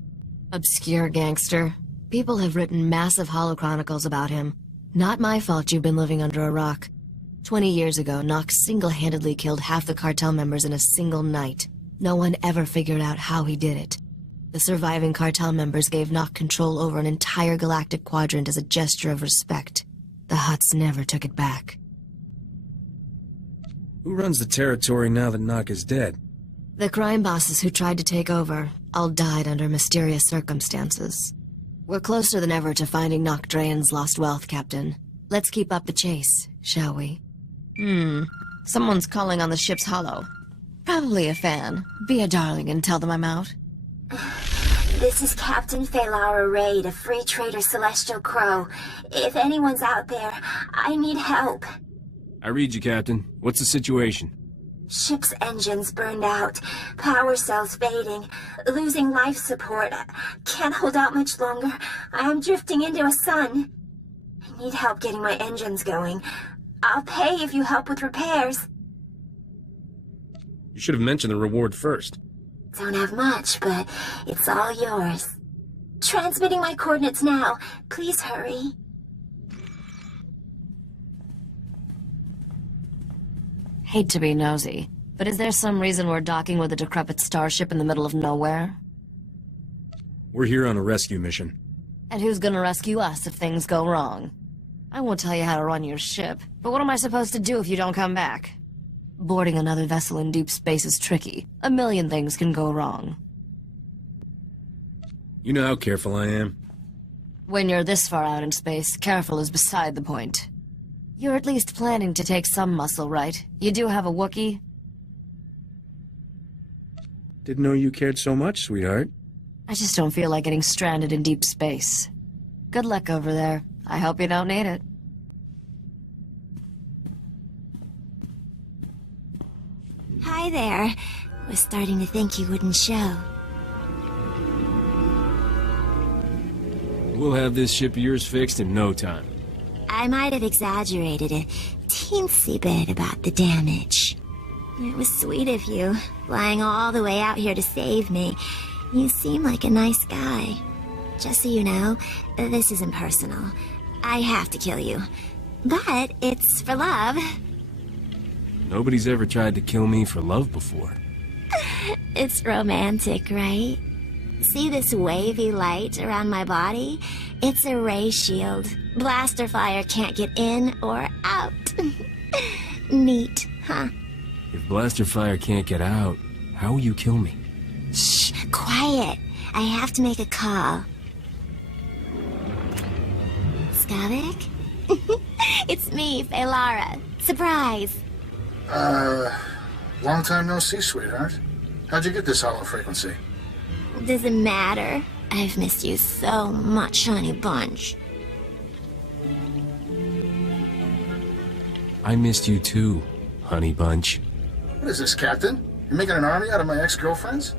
Obscure gangster? People have written massive holochronicles about him. Not my fault you've been living under a rock. 20 years ago, Nock single-handedly killed half the Cartel members in a single night. No one ever figured out how he did it. The surviving Cartel members gave Nock control over an entire galactic quadrant as a gesture of respect. The Hutts never took it back. Who runs the territory now that Nock is dead? The crime bosses who tried to take over all died under mysterious circumstances. We're closer than ever to finding Nocdrane's lost wealth, Captain. Let's keep up the chase, shall we? Someone's calling on the ship's holo. Probably a fan. Be a darling and tell them I'm out. This is Captain Phalara Raid of Free Trader Celestial Crow. If anyone's out there, I need help. I read you, Captain. What's the situation? Ship's engines burned out, power cells fading, losing life support. Can't hold out much longer. I am drifting into a sun. I need help getting my engines going. I'll pay if you help with repairs. You should have mentioned the reward first. Don't have much, but it's all yours. Transmitting my coordinates now. Please hurry. Hate to be nosy, but is there some reason we're docking with a decrepit starship in the middle of nowhere? We're here on a rescue mission. And who's gonna rescue us if things go wrong? I won't tell you how to run your ship, but what am I supposed to do if you don't come back? Boarding another vessel in deep space is tricky. A million things can go wrong. You know how careful I am. When you're this far out in space, careful is beside the point. You're at least planning to take some muscle, right? You do have a Wookiee? Didn't know you cared so much, sweetheart. I just don't feel like getting stranded in deep space. Good luck over there. I hope you don't need it. Hi there. Was starting to think you wouldn't show. We'll have this ship of yours fixed in no time. I might have exaggerated a teensy bit about the damage. It was sweet of you, flying all the way out here to save me. You seem like a nice guy. Just so you know, this isn't personal. I have to kill you. But it's for love. Nobody's ever tried to kill me for love before. It's romantic, right? See this wavy light around my body? It's a ray shield. Blaster fire can't get in or out. Neat, huh? If blaster fire can't get out, how will you kill me? Shh, quiet. I have to make a call. Skavik? It's me, Phalara. Surprise. Long time no see, sweetheart. How'd you get this hollow frequency? Does it matter? I've missed you so much, honey bunch. I missed you too, honey bunch. What is this, Captain? You're making an army out of my ex-girlfriends?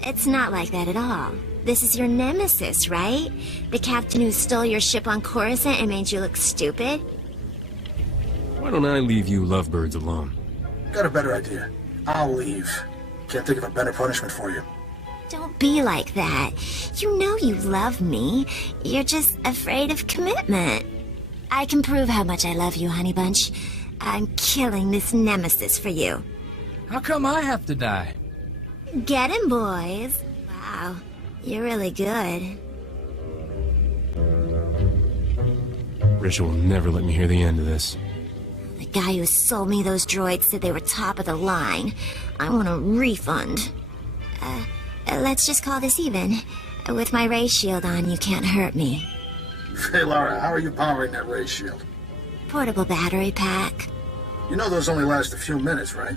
It's not like that at all. This is your nemesis, right? The captain who stole your ship on Coruscant and made you look stupid? Why don't I leave you lovebirds alone? Got a better idea. I'll leave. Can't think of a better punishment for you. Don't be like that. You know you love me. You're just afraid of commitment. I can prove how much I love you, honey bunch. I'm killing this nemesis for you. How come I have to die? Get him, boys. Wow, you're really good. Risha will never let me hear the end of this. The guy who sold me those droids said they were top of the line. I want a refund. Let's just call this even. With my ray shield on, you can't hurt me. Hey, Lara, how are you powering that ray shield? Portable battery pack. You know those only last a few minutes, right?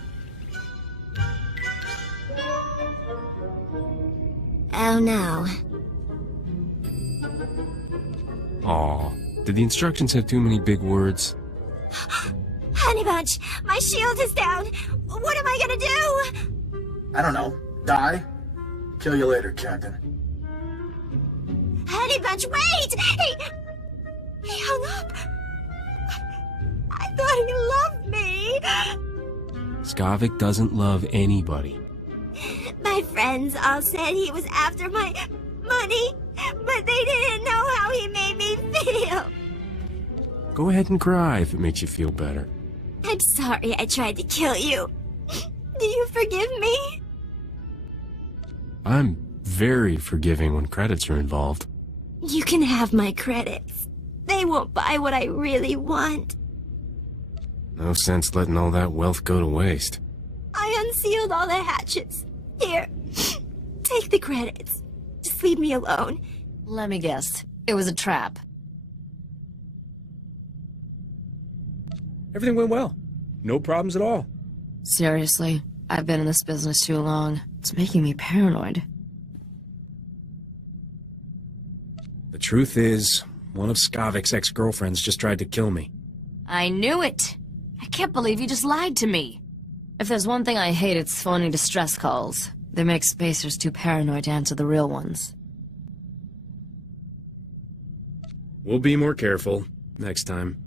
Oh, no. Aw, did the instructions have too many big words? Honey bunch, my shield is down. What am I gonna do? I don't know. Die? Kill you later, Captain. Honey bunch, wait! Hey, He hung up. I thought he loved me. Skavik doesn't love anybody. My friends all said he was after my money, but they didn't know how he made me feel. Go ahead and cry if it makes you feel better. I'm sorry I tried to kill you. Do you forgive me? I'm very forgiving when credits are involved. You can have my credits. They won't buy what I really want. No sense letting all that wealth go to waste. I unsealed all the hatches. Here, take the credits. Just leave me alone. Let me guess. It was a trap. Everything went well. No problems at all. Seriously, I've been in this business too long. It's making me paranoid. The truth is, one of Skavik's ex-girlfriends just tried to kill me. I knew it! I can't believe you just lied to me. If there's one thing I hate, it's phony distress calls. They make spacers too paranoid to answer the real ones. We'll be more careful next time.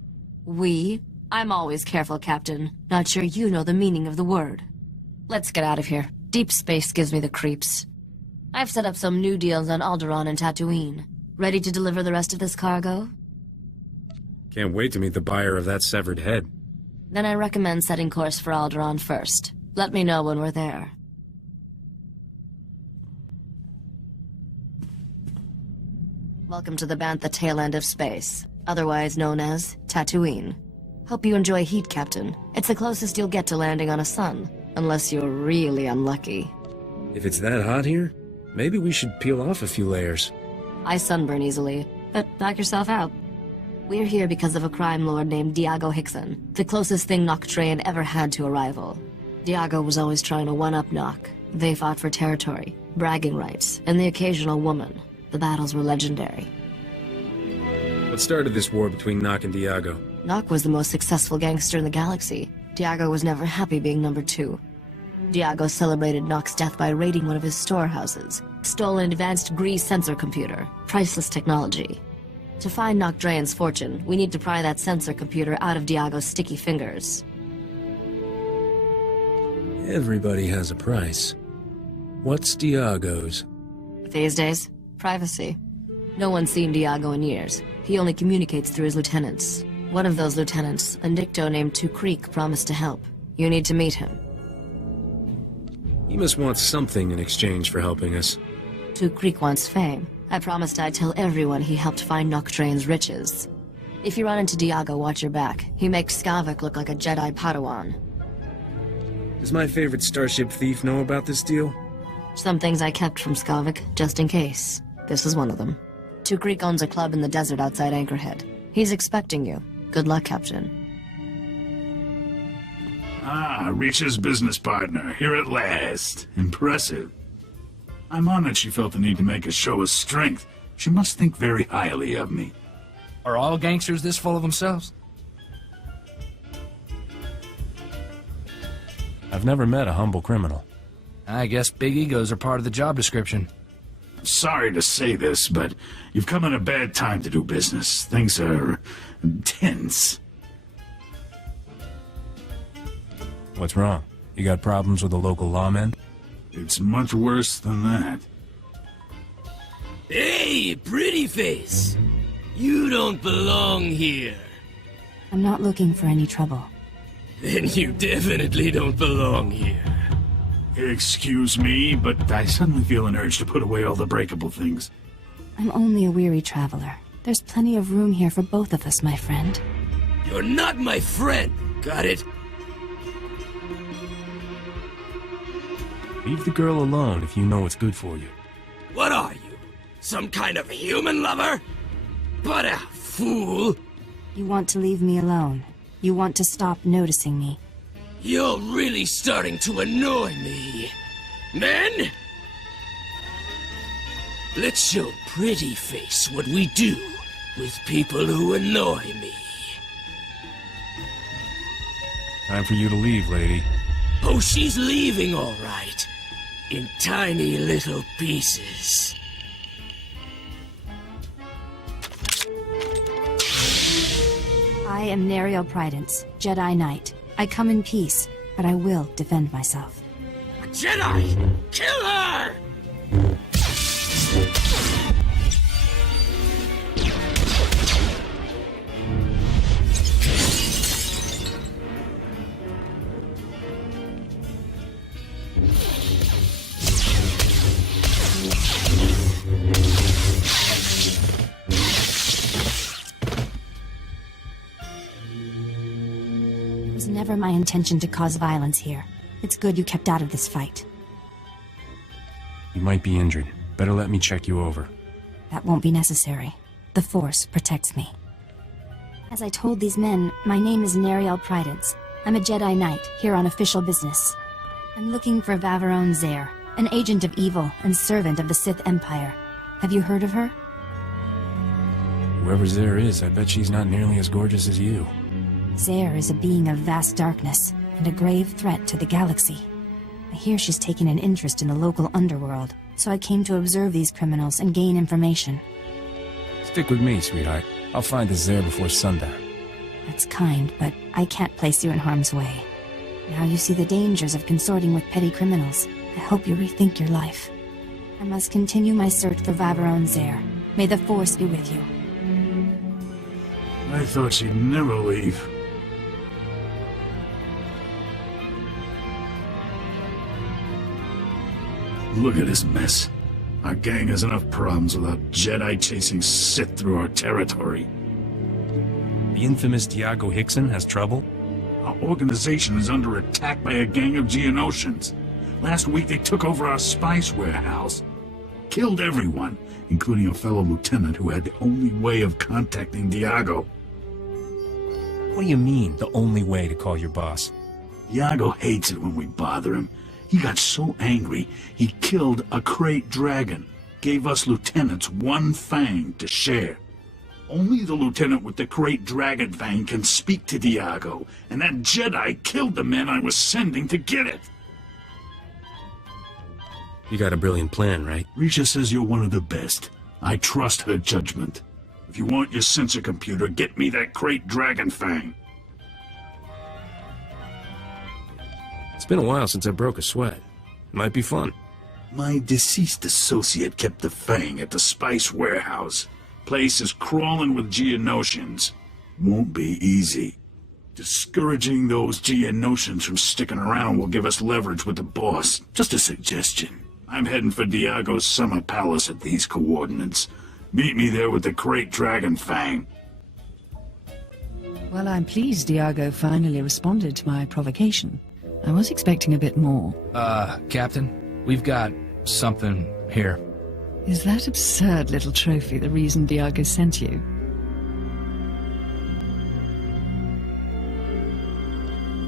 We? I'm always careful, Captain. Not sure you know the meaning of the word. Let's get out of here. Deep space gives me the creeps. I've set up some new deals on Alderaan and Tatooine. Ready to deliver the rest of this cargo? Can't wait to meet the buyer of that severed head. Then I recommend setting course for Alderaan first. Let me know when we're there. Welcome to the Bantha tail end of space, otherwise known as Tatooine. Hope you enjoy heat, Captain. It's the closest you'll get to landing on a sun, unless you're really unlucky. If it's that hot here, maybe we should peel off a few layers. I sunburn easily, but knock yourself out. We're here because of a crime lord named Diago Hickson, the closest thing Noctrayan ever had to a rival. Diago was always trying to one-up Nock. They fought for territory, bragging rights, and the occasional woman. The battles were legendary. What started this war between Nock and Diago? Nock was the most successful gangster in the galaxy. Diago was never happy being number 2. Diago celebrated Nock's death by raiding one of his storehouses, stole an advanced Gree sensor computer, priceless technology. To find Noctrayan's fortune, we need to pry that sensor computer out of Diago's sticky fingers. Everybody has a price. What's Diago's? These days, privacy. No one's seen Diago in years. He only communicates through his lieutenants. One of those lieutenants, a Nicto named Two Creek, promised to help. You need to meet him. He must want something in exchange for helping us. Two Creek wants fame. I promised I'd tell everyone he helped find Noctrayan's riches. If you run into Diago, watch your back. He makes Skavik look like a Jedi Padawan. Does my favorite starship thief know about this deal? Some things I kept from Skavik, just in case. This is one of them. Two Creek owns a club in the desert outside Anchorhead. He's expecting you. Good luck, Captain. Ah, Risha's business partner, here at last. Impressive. I'm honored she felt the need to make a show of strength. She must think very highly of me. Are all gangsters this full of themselves? I've never met a humble criminal. I guess big egos are part of the job description. Sorry to say this, but you've come at a bad time to do business. Things are tense. What's wrong? You got problems with the local lawmen? It's much worse than that. Hey, pretty face! You don't belong here. I'm not looking for any trouble. Then you definitely don't belong here. Excuse me, but I suddenly feel an urge to put away all the breakable things. I'm only a weary traveler. There's plenty of room here for both of us, my friend. You're not my friend, got it? Leave the girl alone if you know what's good for you. What are you? Some kind of human lover? But a fool! You want to leave me alone. You want to stop noticing me. You're really starting to annoy me. Men? Let's show Pretty Face what we do with people who annoy me. Time for you to leave, lady. Oh, she's leaving all right. In tiny little pieces. I am Neriel Prydence, Jedi Knight. I come in peace, but I will defend myself. Jedi! Kill her! It was never my intention to cause violence here. It's good you kept out of this fight. You might be injured. Better let me check you over. That won't be necessary. The Force protects me. As I told these men, my name is Neriel Prydence. I'm a Jedi Knight, here on official business. I'm looking for Vaveron Zare, an agent of evil and servant of the Sith Empire. Have you heard of her? Whoever Zare is, I bet she's not nearly as gorgeous as you. Zare is a being of vast darkness, and a grave threat to the galaxy. I hear she's taken an interest in the local underworld, so I came to observe these criminals and gain information. Stick with me, sweetheart. I'll find the Zare before sundown. That's kind, but I can't place you in harm's way. Now you see the dangers of consorting with petty criminals. I hope you rethink your life. I must continue my search for Vaveron Zare. May the Force be with you. I thought she'd never leave. Look at this mess. Our gang has enough problems without Jedi chasing Sith through our territory. The infamous Diago Hickson has trouble? Our organization is under attack by a gang of Geonosians. Last week they took over our spice warehouse. Killed everyone, including a fellow lieutenant who had the only way of contacting Diago. What do you mean, the only way to call your boss? Diago hates it when we bother him. He got so angry, he killed a crate dragon, gave us lieutenants one fang to share. Only the lieutenant with the crate dragon fang can speak to Diago, and that Jedi killed the men I was sending to get it. You got a brilliant plan, right? Risha says you're one of the best. I trust her judgment. If you want your sensor computer, get me that crate dragon fang. It's been a while since I broke a sweat. Might be fun. My deceased associate kept the fang at the spice warehouse. Place is crawling with Geonosians. Won't be easy. Discouraging those Geonosians from sticking around will give us leverage with the boss. Just a suggestion. I'm heading for Diago's summer palace at these coordinates. Meet me there with the crate dragon fang. Well, I'm pleased Diago finally responded to my provocation. I was expecting a bit more. Captain, we've got something here. Is that absurd little trophy the reason Diago sent you?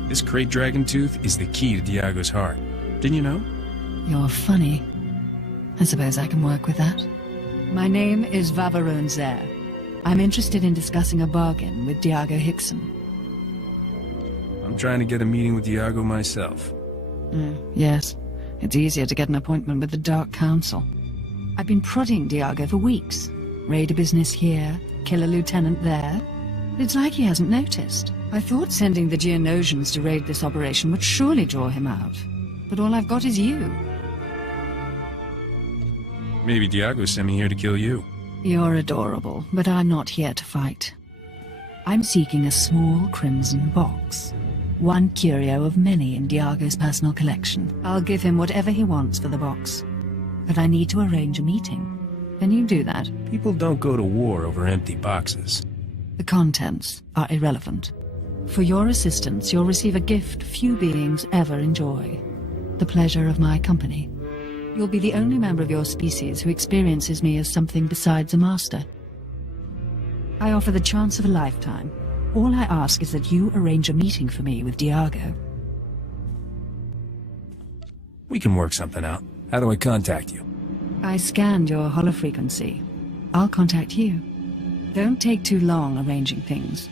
This crate dragon tooth is the key to Diago's heart. Didn't you know? You're funny. I suppose I can work with that. My name is Vaveron Zare. I'm interested in discussing a bargain with Diago Hickson. I'm trying to get a meeting with Diago myself. Yes. It's easier to get an appointment with the Dark Council. I've been prodding Diago for weeks. Raid a business here, kill a lieutenant there. It's like he hasn't noticed. I thought sending the Geonosians to raid this operation would surely draw him out. But all I've got is you. Maybe Diago sent me here to kill you. You're adorable, but I'm not here to fight. I'm seeking a small crimson box. One curio of many in Diago's personal collection. I'll give him whatever he wants for the box. But I need to arrange a meeting. Can you do that? People don't go to war over empty boxes. The contents are irrelevant. For your assistance, you'll receive a gift few beings ever enjoy. The pleasure of my company. You'll be the only member of your species who experiences me as something besides a master. I offer the chance of a lifetime. All I ask is that you arrange a meeting for me with Diago. We can work something out. How do I contact you? I scanned your holofrequency. I'll contact you. Don't take too long arranging things,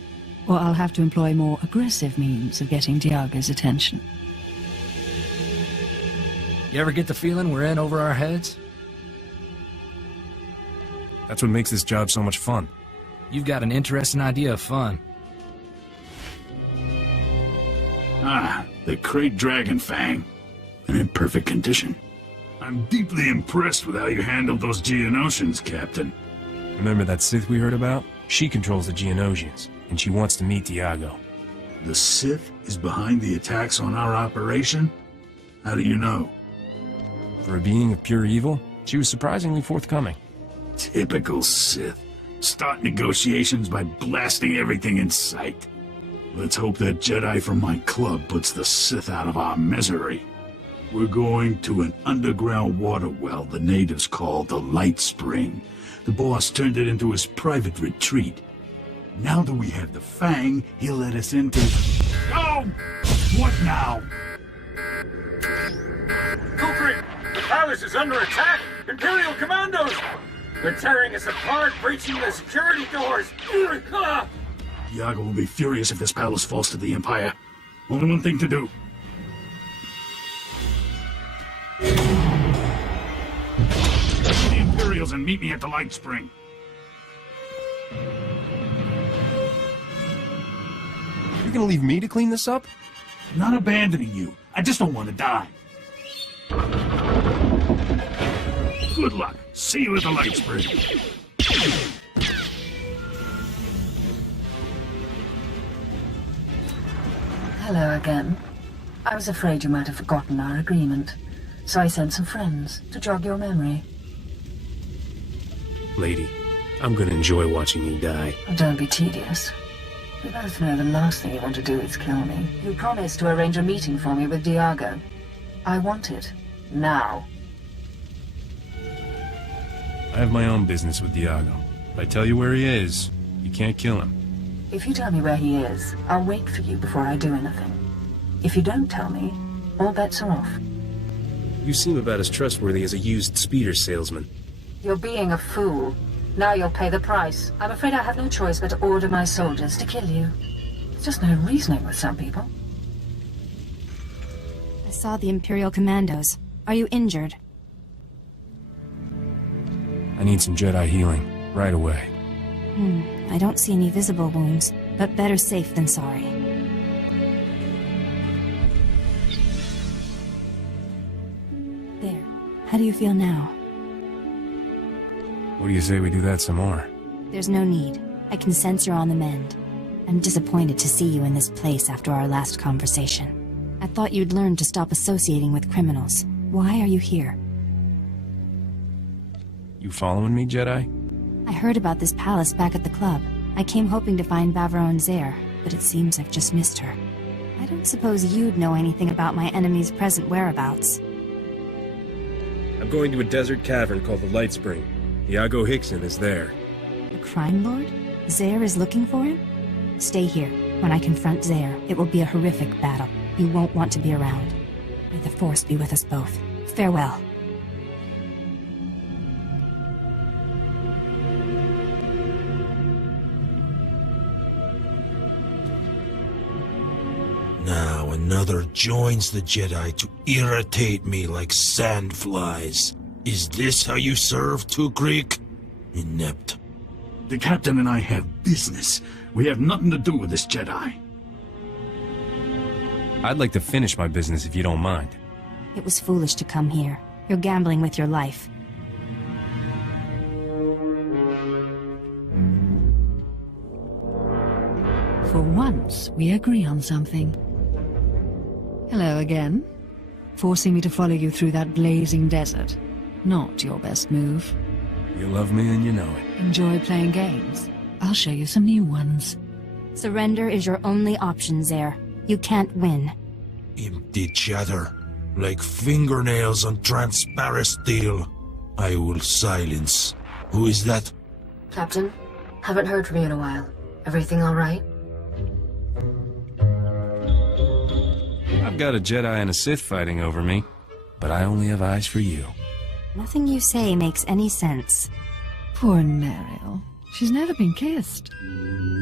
or I'll have to employ more aggressive means of getting Diago's attention. You ever get the feeling we're in over our heads? That's what makes this job so much fun. You've got an interesting idea of fun. Ah, the Great Dragon Fang. And in perfect condition. I'm deeply impressed with how you handled those Geonosians, Captain. Remember that Sith we heard about? She controls the Geonosians, and she wants to meet Diago. The Sith is behind the attacks on our operation? How do you know? For a being of pure evil, she was surprisingly forthcoming. Typical Sith. Start negotiations by blasting everything in sight. Let's hope that Jedi from my club puts the Sith out of our misery. We're going to an underground water well the natives call the Light Spring. The boss turned it into his private retreat. Now that we have the Fang, he'll let us into... Oh! What now? Kukri! The palace is under attack! Imperial commandos! They're tearing us apart, breaching the security doors! Diago will be furious if this palace falls to the Empire. Only one thing to do. The Imperials and meet me at the Light Spring. You're gonna leave me to clean this up? I'm not abandoning you. I just don't want to die. Good luck. See you at the Light Spring. Hello again. I was afraid you might have forgotten our agreement, so I sent some friends to jog your memory. Lady, I'm gonna enjoy watching you die. Oh, don't be tedious. We both know the last thing you want to do is kill me. You promised to arrange a meeting for me with Diago. I want it. Now. I have my own business with Diago. If I tell you where he is, you can't kill him. If you tell me where he is, I'll wait for you before I do anything. If you don't tell me, all bets are off. You seem about as trustworthy as a used speeder salesman. You're being a fool. Now you'll pay the price. I'm afraid I have no choice but to order my soldiers to kill you. There's just no reasoning with some people. I saw the Imperial commandos. Are you injured? I need some Jedi healing, right away. I don't see any visible wounds, but better safe than sorry. There. How do you feel now? What do you say we do that some more? There's no need. I can sense you're on the mend. I'm disappointed to see you in this place after our last conversation. I thought you'd learned to stop associating with criminals. Why are you here? You following me, Jedi? I heard about this palace back at the club. I came hoping to find Bavaron Zare, but it seems I've just missed her. I don't suppose you'd know anything about my enemy's present whereabouts. I'm going to a desert cavern called the Light Spring. Diago Hickson is there. The crime lord? Zare is looking for him? Stay here. When I confront Zare, it will be a horrific battle. You won't want to be around. May the Force be with us both. Farewell. Now another joins the Jedi to irritate me like sandflies. Is this how you serve, Tukrik? Inept. The Captain and I have business. We have nothing to do with this Jedi. I'd like to finish my business if you don't mind. It was foolish to come here. You're gambling with your life. For once, we agree on something. Hello again. Forcing me to follow you through that blazing desert. Not your best move. You love me and you know it. Enjoy playing games. I'll show you some new ones. Surrender is your only option, Zare. You can't win. Empty chatter, like fingernails on transparent steel. I will silence. Who is that? Captain, haven't heard from you in a while. Everything all right? I've got a Jedi and a Sith fighting over me, but I only have eyes for you. Nothing you say makes any sense. Poor Nariel. She's never been kissed.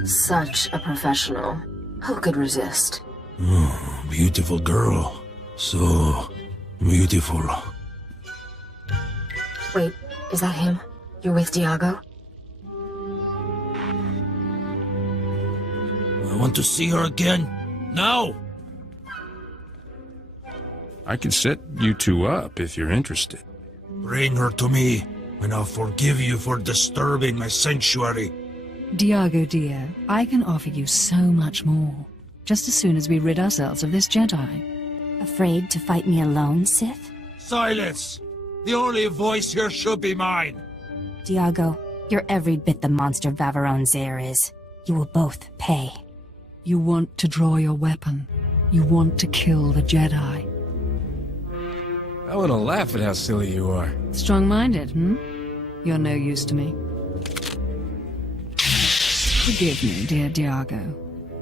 Such a professional. Who could resist? Oh, beautiful girl. So beautiful. Wait, is that him? You're with Diago? I want to see her again. Now! I could set you two up if you're interested. Bring her to me, and I'll forgive you for disturbing my sanctuary. Diago dear, I can offer you so much more. Just as soon as we rid ourselves of this Jedi. Afraid to fight me alone, Sith? Silence! The only voice here should be mine. Diago, you're every bit the monster Vaveron Zaire is. You will both pay. You want to draw your weapon. You want to kill the Jedi. I want to laugh at how silly you are. Strong-minded, You're no use to me. Forgive me, dear Diago,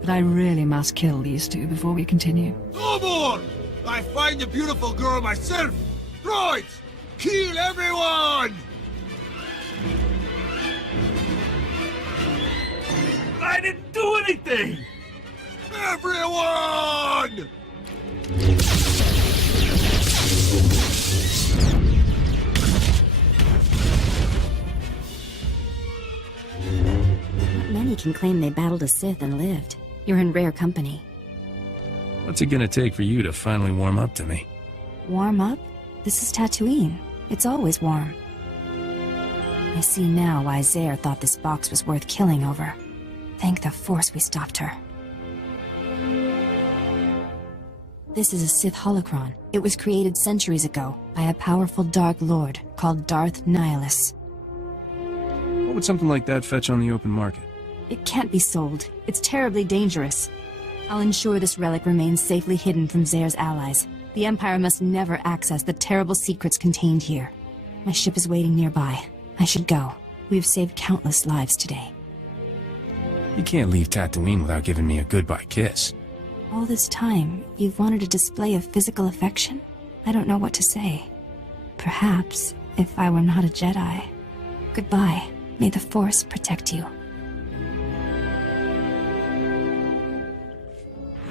but I really must kill these two before we continue. No more! I find the beautiful girl myself! Droids! Kill everyone! I didn't do anything! Everyone! Not many can claim they battled a Sith and lived. You're in rare company. What's it gonna take for you to finally warm up to me? Warm up? This is Tatooine. It's always warm. I see now why Zaire thought this box was worth killing over. Thank the Force we stopped her. This is a Sith holocron. It was created centuries ago by a powerful Dark Lord called Darth Nihilus. What would something like that fetch on the open market? It can't be sold. It's terribly dangerous. I'll ensure this relic remains safely hidden from Zaire's allies. The Empire must never access the terrible secrets contained here. My ship is waiting nearby. I should go. We've saved countless lives today. You can't leave Tatooine without giving me a goodbye kiss. All this time, you've wanted a display of physical affection? I don't know what to say. Perhaps, if I were not a Jedi. Goodbye. May the Force protect you.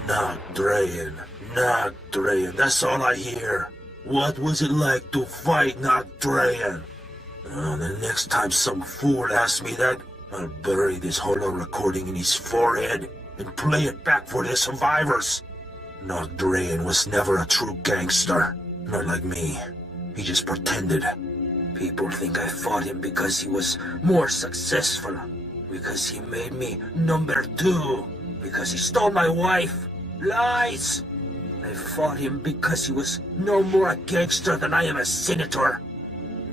Nocdrayan, Nocdrayan, that's all I hear. What was it like to fight Nocdrayan? The next time some fool asks me that, I'll bury this holo recording in his forehead and play it back for the survivors. Nocdrayan was never a true gangster, not like me. He just pretended. People think I fought him because he was more successful, because he made me number 2, because he stole my wife. Lies! I fought him because he was no more a gangster than I am a senator.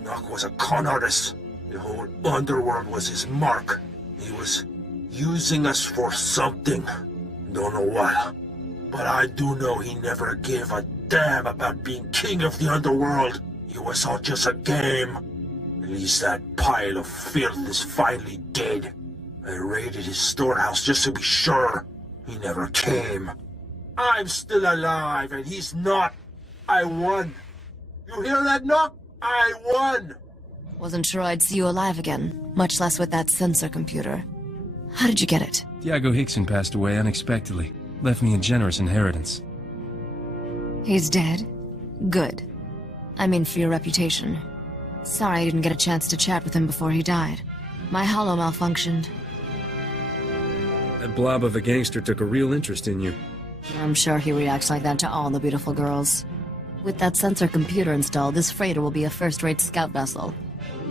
Nock was a con artist. The whole underworld was his mark. He was using us for something. Don't know what. But I do know he never gave a damn about being king of the underworld. It was all just a game. At least that pile of filth is finally dead. I raided his storehouse just to be sure. He never came. I'm still alive, and he's not. I won. You hear that, Nock? I won! Wasn't sure I'd see you alive again, much less with that sensor computer. How did you get it? Diago Hickson passed away unexpectedly. Left me a generous inheritance. He's dead? Good. I mean for your reputation. Sorry I didn't get a chance to chat with him before he died. My holo malfunctioned. That blob of a gangster took a real interest in you. I'm sure he reacts like that to all the beautiful girls. With that sensor computer installed, this freighter will be a first-rate scout vessel.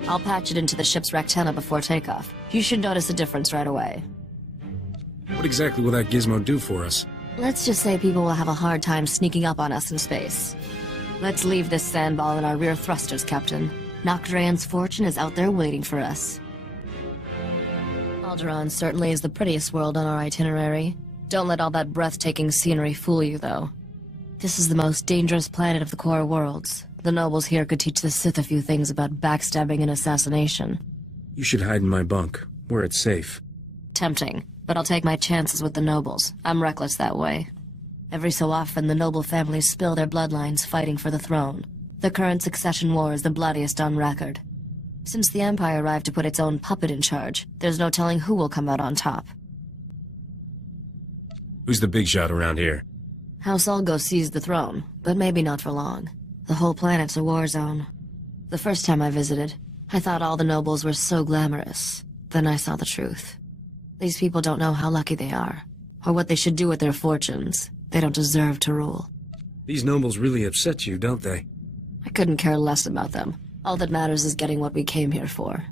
I'll patch it into the ship's rectenna before takeoff. You should notice a difference right away. What exactly will that gizmo do for us? Let's just say people will have a hard time sneaking up on us in space. Let's leave this sandball in our rear thrusters, Captain. Nocdrayan's fortune is out there waiting for us. Alderaan certainly is the prettiest world on our itinerary. Don't let all that breathtaking scenery fool you, though. This is the most dangerous planet of the core worlds. The nobles here could teach the Sith a few things about backstabbing and assassination. You should hide in my bunk, where it's safe. Tempting, but I'll take my chances with the nobles. I'm reckless that way. Every so often, the noble families spill their bloodlines fighting for the throne. The current succession war is the bloodiest on record. Since the Empire arrived to put its own puppet in charge, there's no telling who will come out on top. Who's the big shot around here? House Ulgo seized the throne, but maybe not for long. The whole planet's a war zone. The first time I visited, I thought all the nobles were so glamorous. Then I saw the truth. These people don't know how lucky they are, or what they should do with their fortunes. They don't deserve to rule. These nobles really upset you, don't they? I couldn't care less about them. All that matters is getting what we came here for.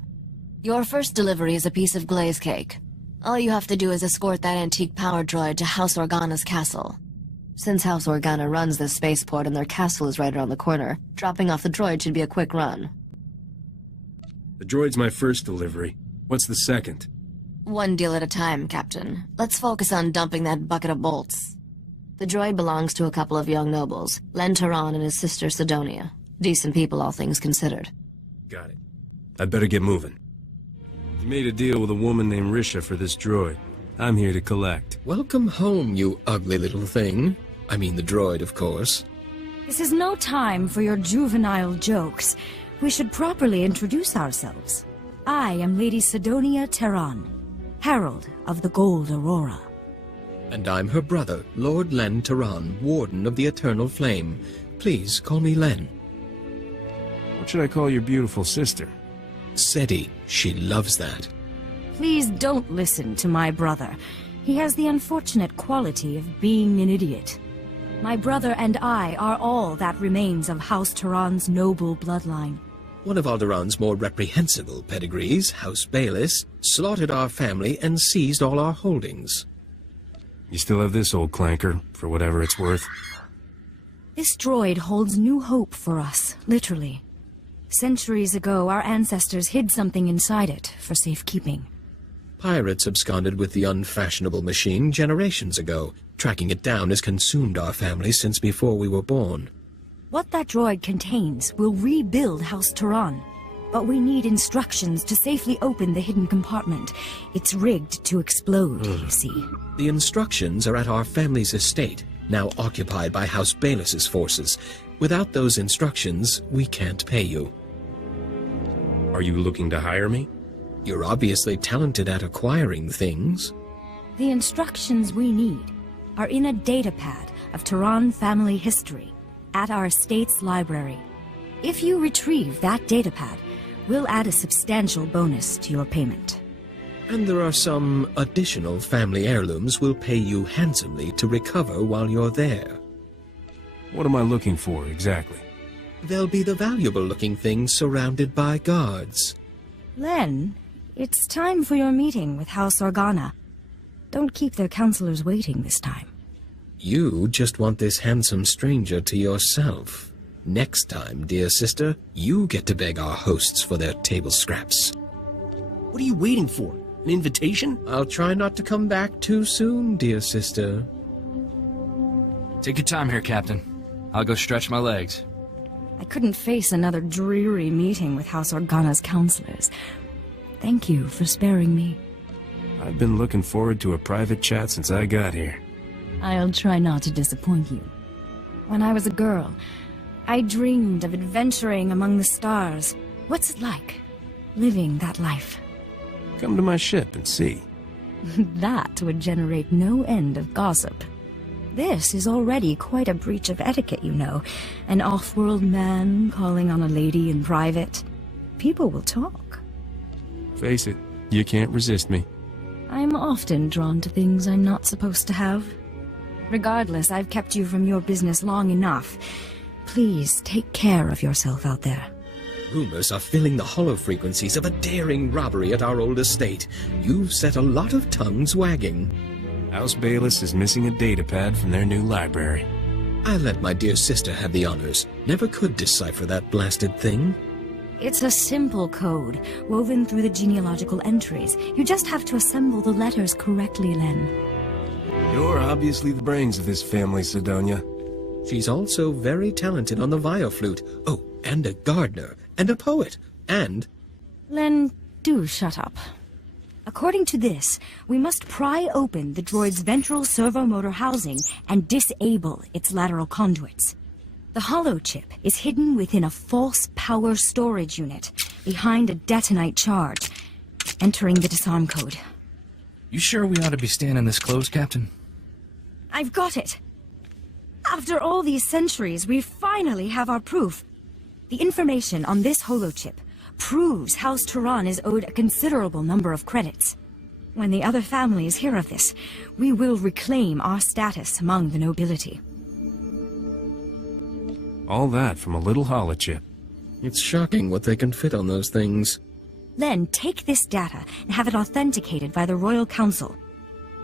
Your first delivery is a piece of glaze cake. All you have to do is escort that antique power droid to House Organa's castle. Since House Organa runs this spaceport and their castle is right around the corner, dropping off the droid should be a quick run. The droid's my first delivery. What's the second? One deal at a time, Captain. Let's focus on dumping that bucket of bolts. The droid belongs to a couple of young nobles, Len Taran and his sister Sidonia. Decent people, all things considered. Got it. I'd better get moving. You made a deal with a woman named Risha for this droid. I'm here to collect. Welcome home, you ugly little thing. I mean the droid, of course. This is no time for your juvenile jokes. We should properly introduce ourselves. I am Lady Sidonia Taran, Herald of the Gold Aurora. And I'm her brother, Lord Len Taran, Warden of the Eternal Flame. Please call me Len. What should I call your beautiful sister? Seti. She loves that. Please don't listen to my brother. He has the unfortunate quality of being an idiot. My brother and I are all that remains of House Taran's noble bloodline. One of Alderaan's more reprehensible pedigrees, House Bayless, slaughtered our family and seized all our holdings. You still have this old clanker, for whatever it's worth. This droid holds new hope for us, literally. Centuries ago, our ancestors hid something inside it for safekeeping. Pirates absconded with the unfashionable machine generations ago. Tracking it down has consumed our family since before we were born. What that droid contains will rebuild House Taran. But we need instructions to safely open the hidden compartment. It's rigged to explode, you see. The instructions are at our family's estate, now occupied by House Bayless's forces. Without those instructions, we can't pay you. Are you looking to hire me? You're obviously talented at acquiring things. The instructions we need are in a datapad of Taran family history at our estate's library. If you retrieve that datapad, we'll add a substantial bonus to your payment. And there are some additional family heirlooms we'll pay you handsomely to recover while you're there. What am I looking for, exactly? They'll be the valuable-looking things surrounded by guards. Len, it's time for your meeting with House Organa. Don't keep their counselors waiting this time. You just want this handsome stranger to yourself. Next time, dear sister, you get to beg our hosts for their table scraps. What are you waiting for? An invitation? I'll try not to come back too soon, dear sister. Take your time here, Captain. I'll go stretch my legs. I couldn't face another dreary meeting with House Organa's counselors. Thank you for sparing me. I've been looking forward to a private chat since I got here. I'll try not to disappoint you. When I was a girl, I dreamed of adventuring among the stars. What's it like, living that life? Come to my ship and see. That would generate no end of gossip. This is already quite a breach of etiquette, you know. An off-world man calling on a lady in private. People will talk. Face it, you can't resist me. I'm often drawn to things I'm not supposed to have. Regardless, I've kept you from your business long enough. Please take care of yourself out there. Rumors are filling the hollow frequencies of a daring robbery at our old estate. You've set a lot of tongues wagging. House Bayless is missing a datapad from their new library. I let my dear sister have the honors. Never could decipher that blasted thing. It's a simple code, woven through the genealogical entries. You just have to assemble the letters correctly, Len. You're obviously the brains of this family, Sidonia. She's also very talented on the violflute. Oh, and a gardener, and a poet, and... Len, do shut up. According to this, we must pry open the droid's ventral servomotor housing and disable its lateral conduits. The holochip is hidden within a false power storage unit, behind a detonite charge, entering the disarm code. You sure we ought to be standing this close, Captain? I've got it! After all these centuries, we finally have our proof. The information on this holochip proves House Taran is owed a considerable number of credits. When the other families hear of this, we will reclaim our status among the nobility. All that from a little holochip. It's shocking what they can fit on those things. Then take this data and have it authenticated by the Royal Council.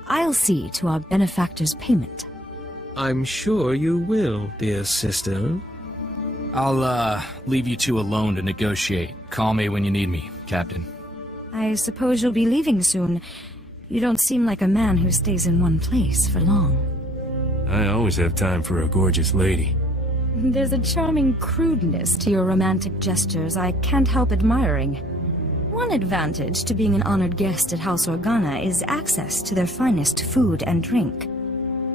I'll see to our benefactor's payment. I'm sure you will, dear sister. I'll, leave you two alone to negotiate. Call me when you need me, Captain. I suppose you'll be leaving soon. You don't seem like a man who stays in one place for long. I always have time for a gorgeous lady. There's a charming crudeness to your romantic gestures I can't help admiring. One advantage to being an honored guest at House Organa is access to their finest food and drink.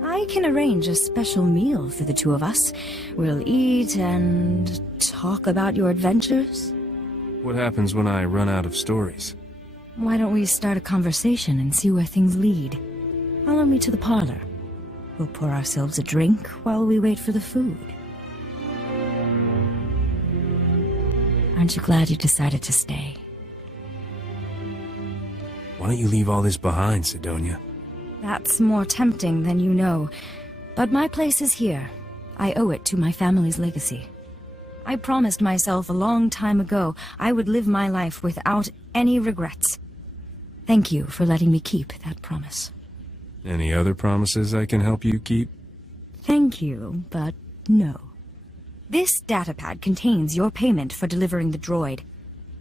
I can arrange a special meal for the two of us. We'll eat and talk about your adventures. What happens when I run out of stories? Why don't we start a conversation and see where things lead? Follow me to the parlor. We'll pour ourselves a drink while we wait for the food. Aren't you glad you decided to stay? Why don't you leave all this behind, Sidonia? That's more tempting than you know. But my place is here. I owe it to my family's legacy. I promised myself a long time ago I would live my life without any regrets. Thank you for letting me keep that promise. Any other promises I can help you keep? Thank you, but no. This datapad contains your payment for delivering the droid.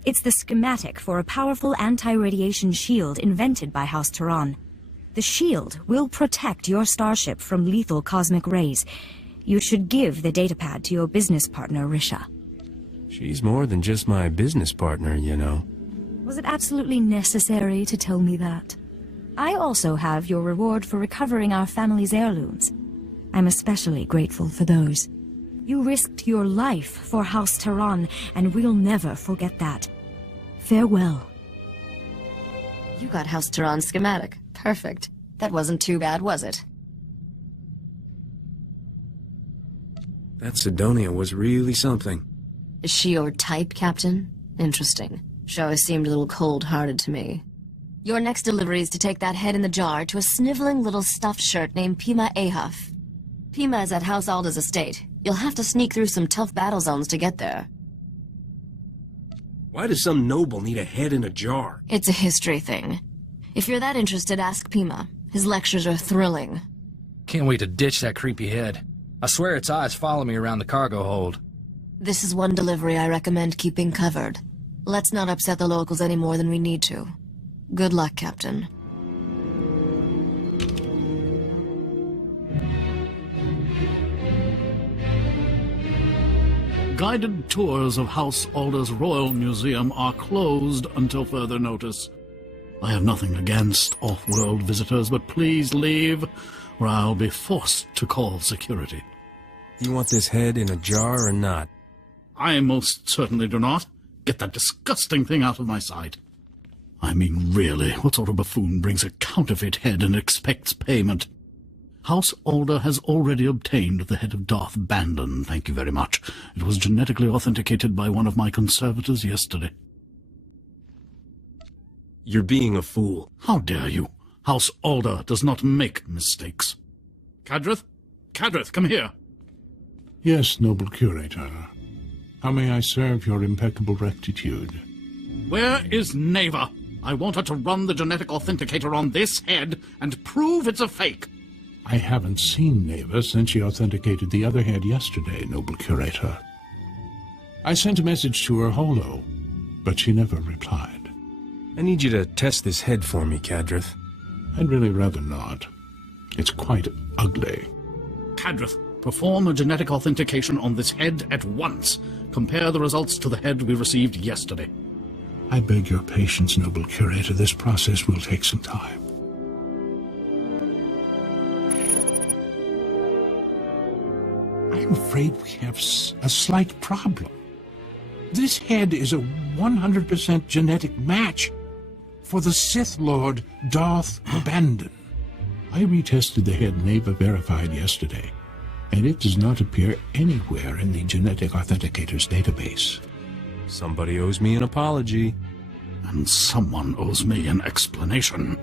It's the schematic for a powerful anti-radiation shield invented by House SWTOR. The shield will protect your starship from lethal cosmic rays. You should give the datapad to your business partner, Risha. She's more than just my business partner, you know. Was it absolutely necessary to tell me that? I also have your reward for recovering our family's heirlooms. I'm especially grateful for those. You risked your life for House SWTOR, and we'll never forget that. Farewell. You got House SWTOR schematic. Perfect. That wasn't too bad, was it? That Sidonia was really something. Is she your type, Captain? Interesting. She always seemed a little cold-hearted to me. Your next delivery is to take that head in the jar to a sniveling little stuffed shirt named Pima Ahuf. Pima is at House Alda's estate. You'll have to sneak through some tough battle zones to get there. Why does some noble need a head in a jar? It's a history thing. If you're that interested, ask Pima. His lectures are thrilling. Can't wait to ditch that creepy head. I swear its eyes follow me around the cargo hold. This is one delivery I recommend keeping covered. Let's not upset the locals any more than we need to. Good luck, Captain. Guided tours of House Alda's Royal Museum are closed until further notice. I have nothing against off-world visitors, but please leave, or I'll be forced to call security. You want this head in a jar or not? I most certainly do not. Get that disgusting thing out of my sight. I mean, really, what sort of buffoon brings a counterfeit head and expects payment? House Alda has already obtained the head of Darth Bandon, thank you very much. It was genetically authenticated by one of my conservators yesterday. You're being a fool. How dare you? House Alda does not make mistakes. Cadrith? Cadrith, come here. Yes, noble curator. How may I serve your impeccable rectitude? Where is Neva? I want her to run the genetic authenticator on this head and prove it's a fake. I haven't seen Neva since she authenticated the other head yesterday, noble curator. I sent a message to her holo, but she never replied. I need you to test this head for me, Cadrith. I'd really rather not. It's quite ugly. Cadrith, perform a genetic authentication on this head at once. Compare the results to the head we received yesterday. I beg your patience, noble curator. This process will take some time. I'm afraid we have a slight problem. This head is a 100% genetic match for the Sith Lord Darth Bandon. I retested the head Neva verified yesterday, and it does not appear anywhere in the genetic authenticator's database. Somebody owes me an apology. And someone owes me an explanation.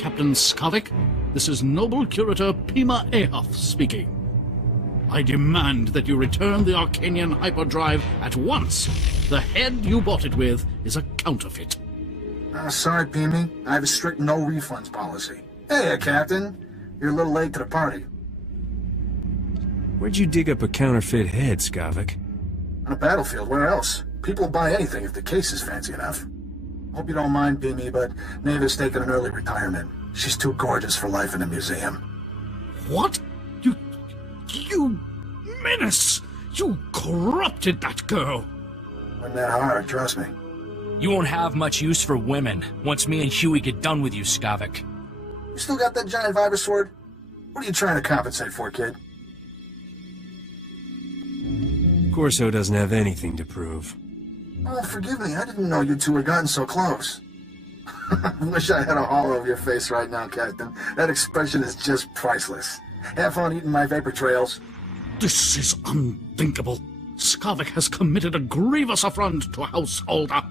Captain Skavik. This is Noble Curator Pima Ahof speaking. I demand that you return the Arcanian hyperdrive at once. The head you bought it with is a counterfeit. Sorry, Pimi. I have a strict no refunds policy. Hey, Captain. You're a little late to the party. Where'd you dig up a counterfeit head, Skavik? On a battlefield, where else? People will buy anything if the case is fancy enough. Hope you don't mind, Pimi, but Neva's taking an early retirement. She's too gorgeous for life in a museum. What? You menace! You corrupted that girl! Wasn't that hard, trust me. You won't have much use for women once me and Huey get done with you, Skavik. You still got that giant vibra sword? What are you trying to compensate for, kid? Corso doesn't have anything to prove. Oh, forgive me. I didn't know you two had gotten so close. I wish I had a hollow of your face right now, Captain. That expression is just priceless. Have fun eating my vapor trails. This is unthinkable. Skavik has committed a grievous affront to House Alda.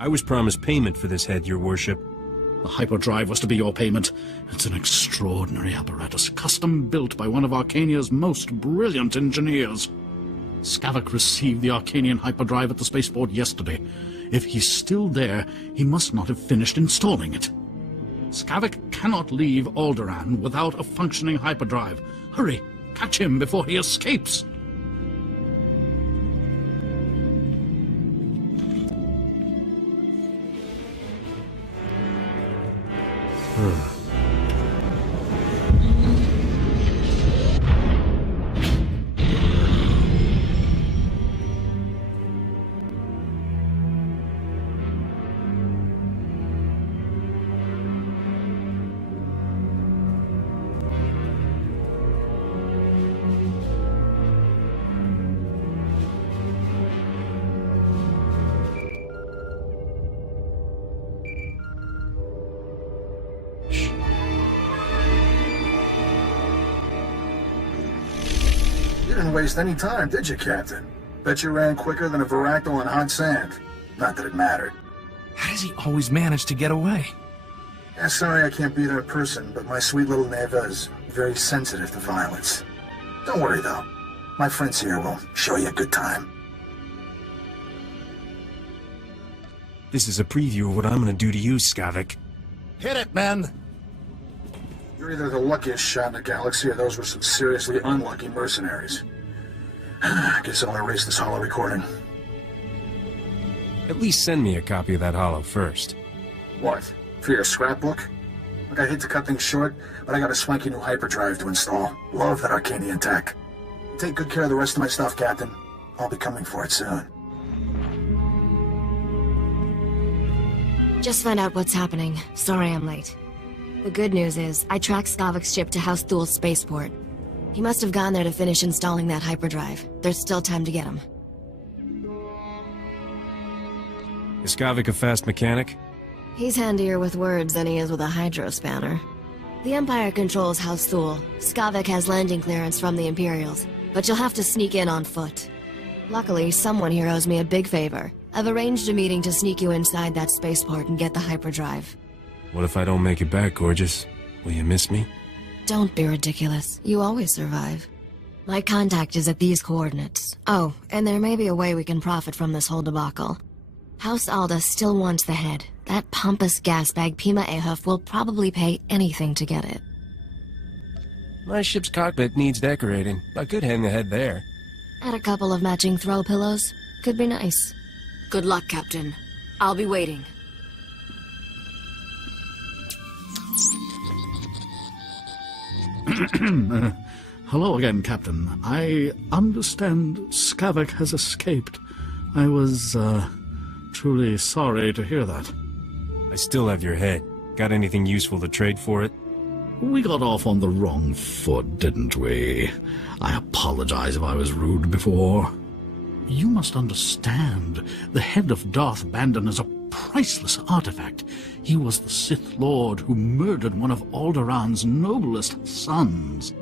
I was promised payment for this head, your worship. The hyperdrive was to be your payment. It's an extraordinary apparatus, custom-built by one of Arcania's most brilliant engineers. Skavik received the Arcanian hyperdrive at the spaceport yesterday. If he's still there, he must not have finished installing it. Skavik cannot leave Alderaan without a functioning hyperdrive. Hurry, catch him before he escapes. You didn't waste any time, did you, Captain? Bet you ran quicker than a Varactyl on hot sand. Not that it mattered. How does he always manage to get away? Yeah, sorry I can't be there in person, but my sweet little Neva is very sensitive to violence. Don't worry, though. My friends here will show you a good time. This is a preview of what I'm gonna do to you, Skavik. Hit it, men! You're either the luckiest shot in the galaxy, or those were some seriously unlucky mercenaries. I guess I'll erase this holo recording. At least send me a copy of that holo first. What? For your scrapbook? Look, I hate to cut things short, but I got a swanky new hyperdrive to install. Love that Arcanian tech. Take good care of the rest of my stuff, Captain. I'll be coming for it soon. Just found out what's happening. Sorry I'm late. The good news is, I tracked Skavik's ship to House Thul's spaceport. He must have gone there to finish installing that hyperdrive. There's still time to get him. Is Skavik a fast mechanic? He's handier with words than he is with a hydro spanner. The Empire controls House Thul. Skavik has landing clearance from the Imperials, but you'll have to sneak in on foot. Luckily, someone here owes me a big favor. I've arranged a meeting to sneak you inside that spaceport and get the hyperdrive. What if I don't make it back, gorgeous? Will you miss me? Don't be ridiculous. You always survive. My contact is at these coordinates. Oh, and there may be a way we can profit from this whole debacle. House Alda still wants the head. That pompous gasbag Pima Ahof will probably pay anything to get it. My ship's cockpit needs decorating. I could hang the head there. Add a couple of matching throw pillows. Could be nice. Good luck, Captain. I'll be waiting. Hello again, Captain. I understand Skavik has escaped. I was, truly sorry to hear that. I still have your head. Got anything useful to trade for it? We got off on the wrong foot, didn't we? I apologize if I was rude before. You must understand, the head of Darth Bandon is a priceless artifact. He was the Sith Lord who murdered one of Alderaan's noblest sons.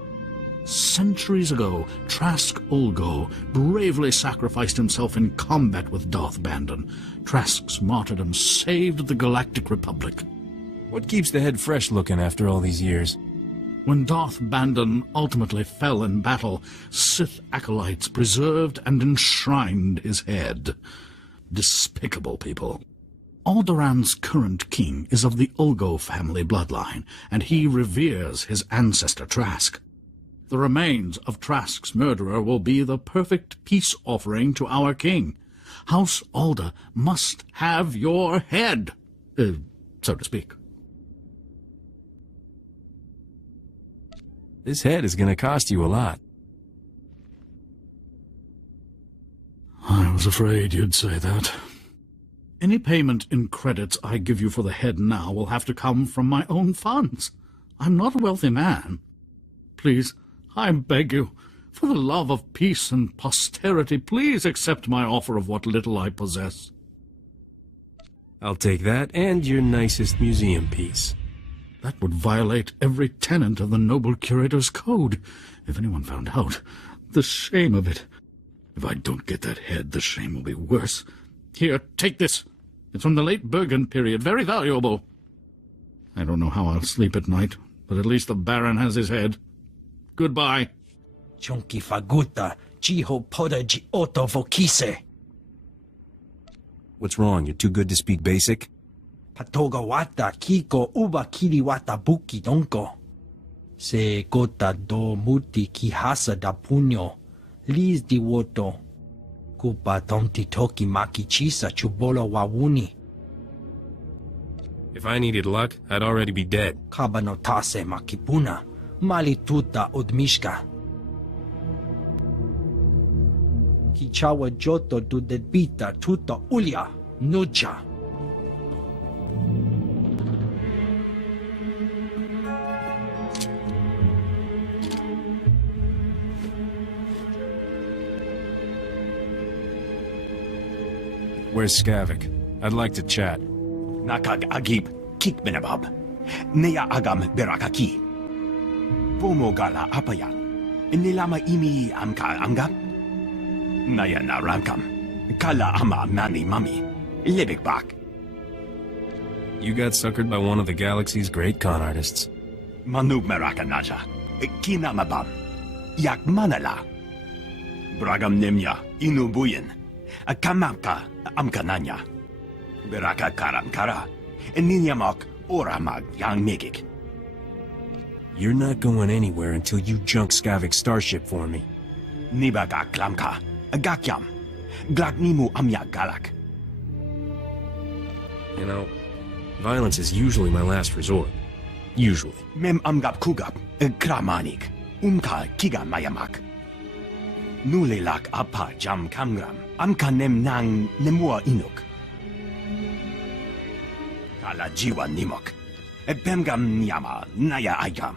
Centuries ago, Trask Ulgo bravely sacrificed himself in combat with Darth Bandon. Trask's martyrdom saved the Galactic Republic. What keeps the head fresh looking after all these years? When Darth Bandon ultimately fell in battle, Sith acolytes preserved and enshrined his head. Despicable people. Alderaan's current king is of the Ulgo family bloodline, and he reveres his ancestor Trask. The remains of Trask's murderer will be the perfect peace offering to our king. House Alda must have your head, so to speak. This head is going to cost you a lot. I was afraid you'd say that. Any payment in credits I give you for the head now will have to come from my own funds. I'm not a wealthy man. Please, I beg you, for the love of peace and posterity, please accept my offer of what little I possess. I'll take that and your nicest museum piece. That would violate every tenet of the noble curator's code. If anyone found out, the shame of it. If I don't get that head, the shame will be worse. Here, take this. It's from the late Bergen period, very valuable. I don't know how I'll sleep at night, but at least the Baron has his head. Goodbye. Chonki faguta, jiho podaji oto vokise. What's wrong? You're too good to speak basic? Patoga wata kiko uba kiri wata buki donko. Se gota do muti ki hasa da puño. Liz di woto. Kupa tonti toki maki chisa chubolo wawuni. If I needed luck, I'd already be dead. Kabano tase makipuna. Mali tuta odmishka. Kichawa joto du debita tuta ulia. Nuja. Where's Skavik? I'd like to chat. Nakag agib, kik benabab. Neya agam berakaki. Bomo gala apaya. Nilama imi amka angap. Naya naramkam. Kala ama mani mami. Libik bak. You got suckered by one of the galaxy's great con artists. Manu merakanaja. Kinamabam. Yak manala. Bragam nemya inubuyin. Akamaka amkananya. Beraka karamkara. Ninyamak oramag yang megik. You're not going anywhere until you junk Skavik's starship for me. Nibaga klamka. Agakyam. Glaknimu amya galak. You know, violence is usually my last resort. Usually. Mem amgap kugap. Kramanik. Umka kiga mayamak. Nulelak apa jam kamgram. Amka nem nang nemua inuk. Kala jiwa nimok. Bemgam nyama naya agam.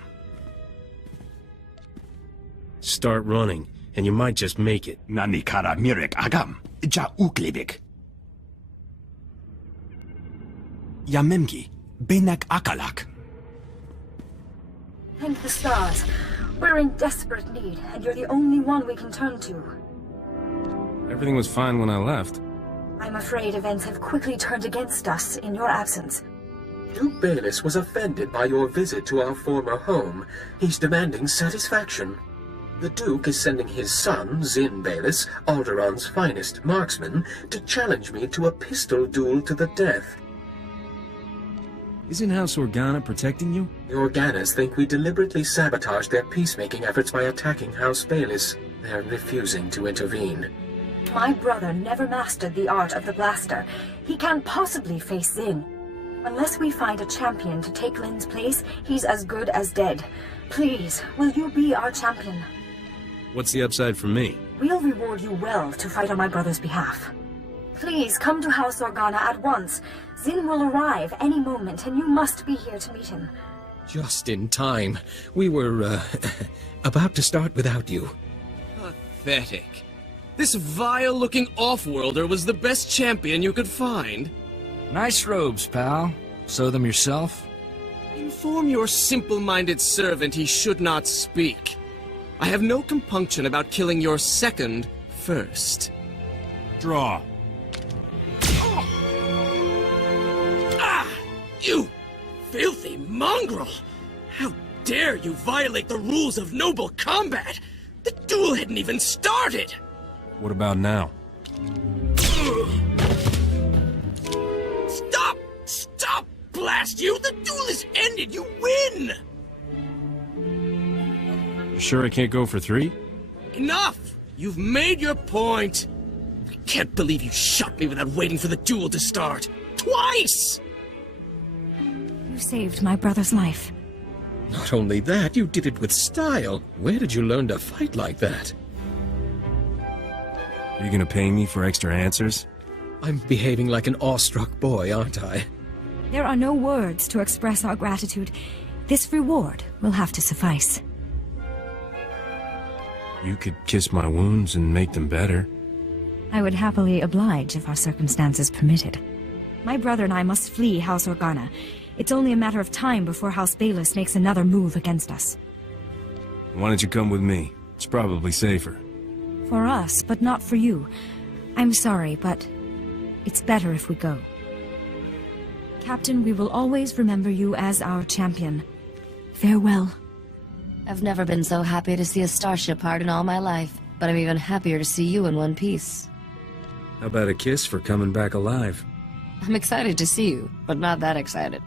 Start running, and you might just make it. Nani kara mirek agam. Ja uklibik. Yamemgi. Benak akalak. Thank the stars. We're in desperate need, and you're the only one we can turn to. Everything was fine when I left. I'm afraid events have quickly turned against us in your absence. Duke Bayless was offended by your visit to our former home. He's demanding satisfaction. The Duke is sending his son, Zin Bayless, Alderaan's finest marksman, to challenge me to a pistol duel to the death. Isn't House Organa protecting you? The Organas think we deliberately sabotaged their peacemaking efforts by attacking House Bayless. They're refusing to intervene. My brother never mastered the art of the blaster. He can't possibly face Zin. Unless we find a champion to take Lin's place, he's as good as dead. Please, will you be our champion? What's the upside for me? We'll reward you well to fight on my brother's behalf. Please, come to House Organa at once. Zin will arrive any moment, and you must be here to meet him. Just in time. We were, about to start without you. Pathetic. This vile-looking off-worlder was the best champion you could find. Nice robes, pal. Sew them yourself? Inform your simple-minded servant he should not speak. I have no compunction about killing your second first. Draw. You filthy mongrel! How dare you violate the rules of noble combat? The duel hadn't even started! What about now? Stop! Stop, blast you! The duel is ended! You win! You sure I can't go for 3? Enough! You've made your point! I can't believe you shot me without waiting for the duel to start! Twice! You saved my brother's life. Not only that, you did it with style. Where did you learn to fight like that? Are you gonna pay me for extra answers? I'm behaving like an awestruck boy, aren't I? There are no words to express our gratitude. This reward will have to suffice. You could kiss my wounds and make them better. I would happily oblige if our circumstances permitted. My brother and I must flee House Organa. It's only a matter of time before House Baelus makes another move against us. Why don't you come with me? It's probably safer. For us, but not for you. I'm sorry, but it's better if we go. Captain, we will always remember you as our champion. Farewell. I've never been so happy to see a starship heart in all my life, but I'm even happier to see you in one piece. How about a kiss for coming back alive? I'm excited to see you, but not that excited.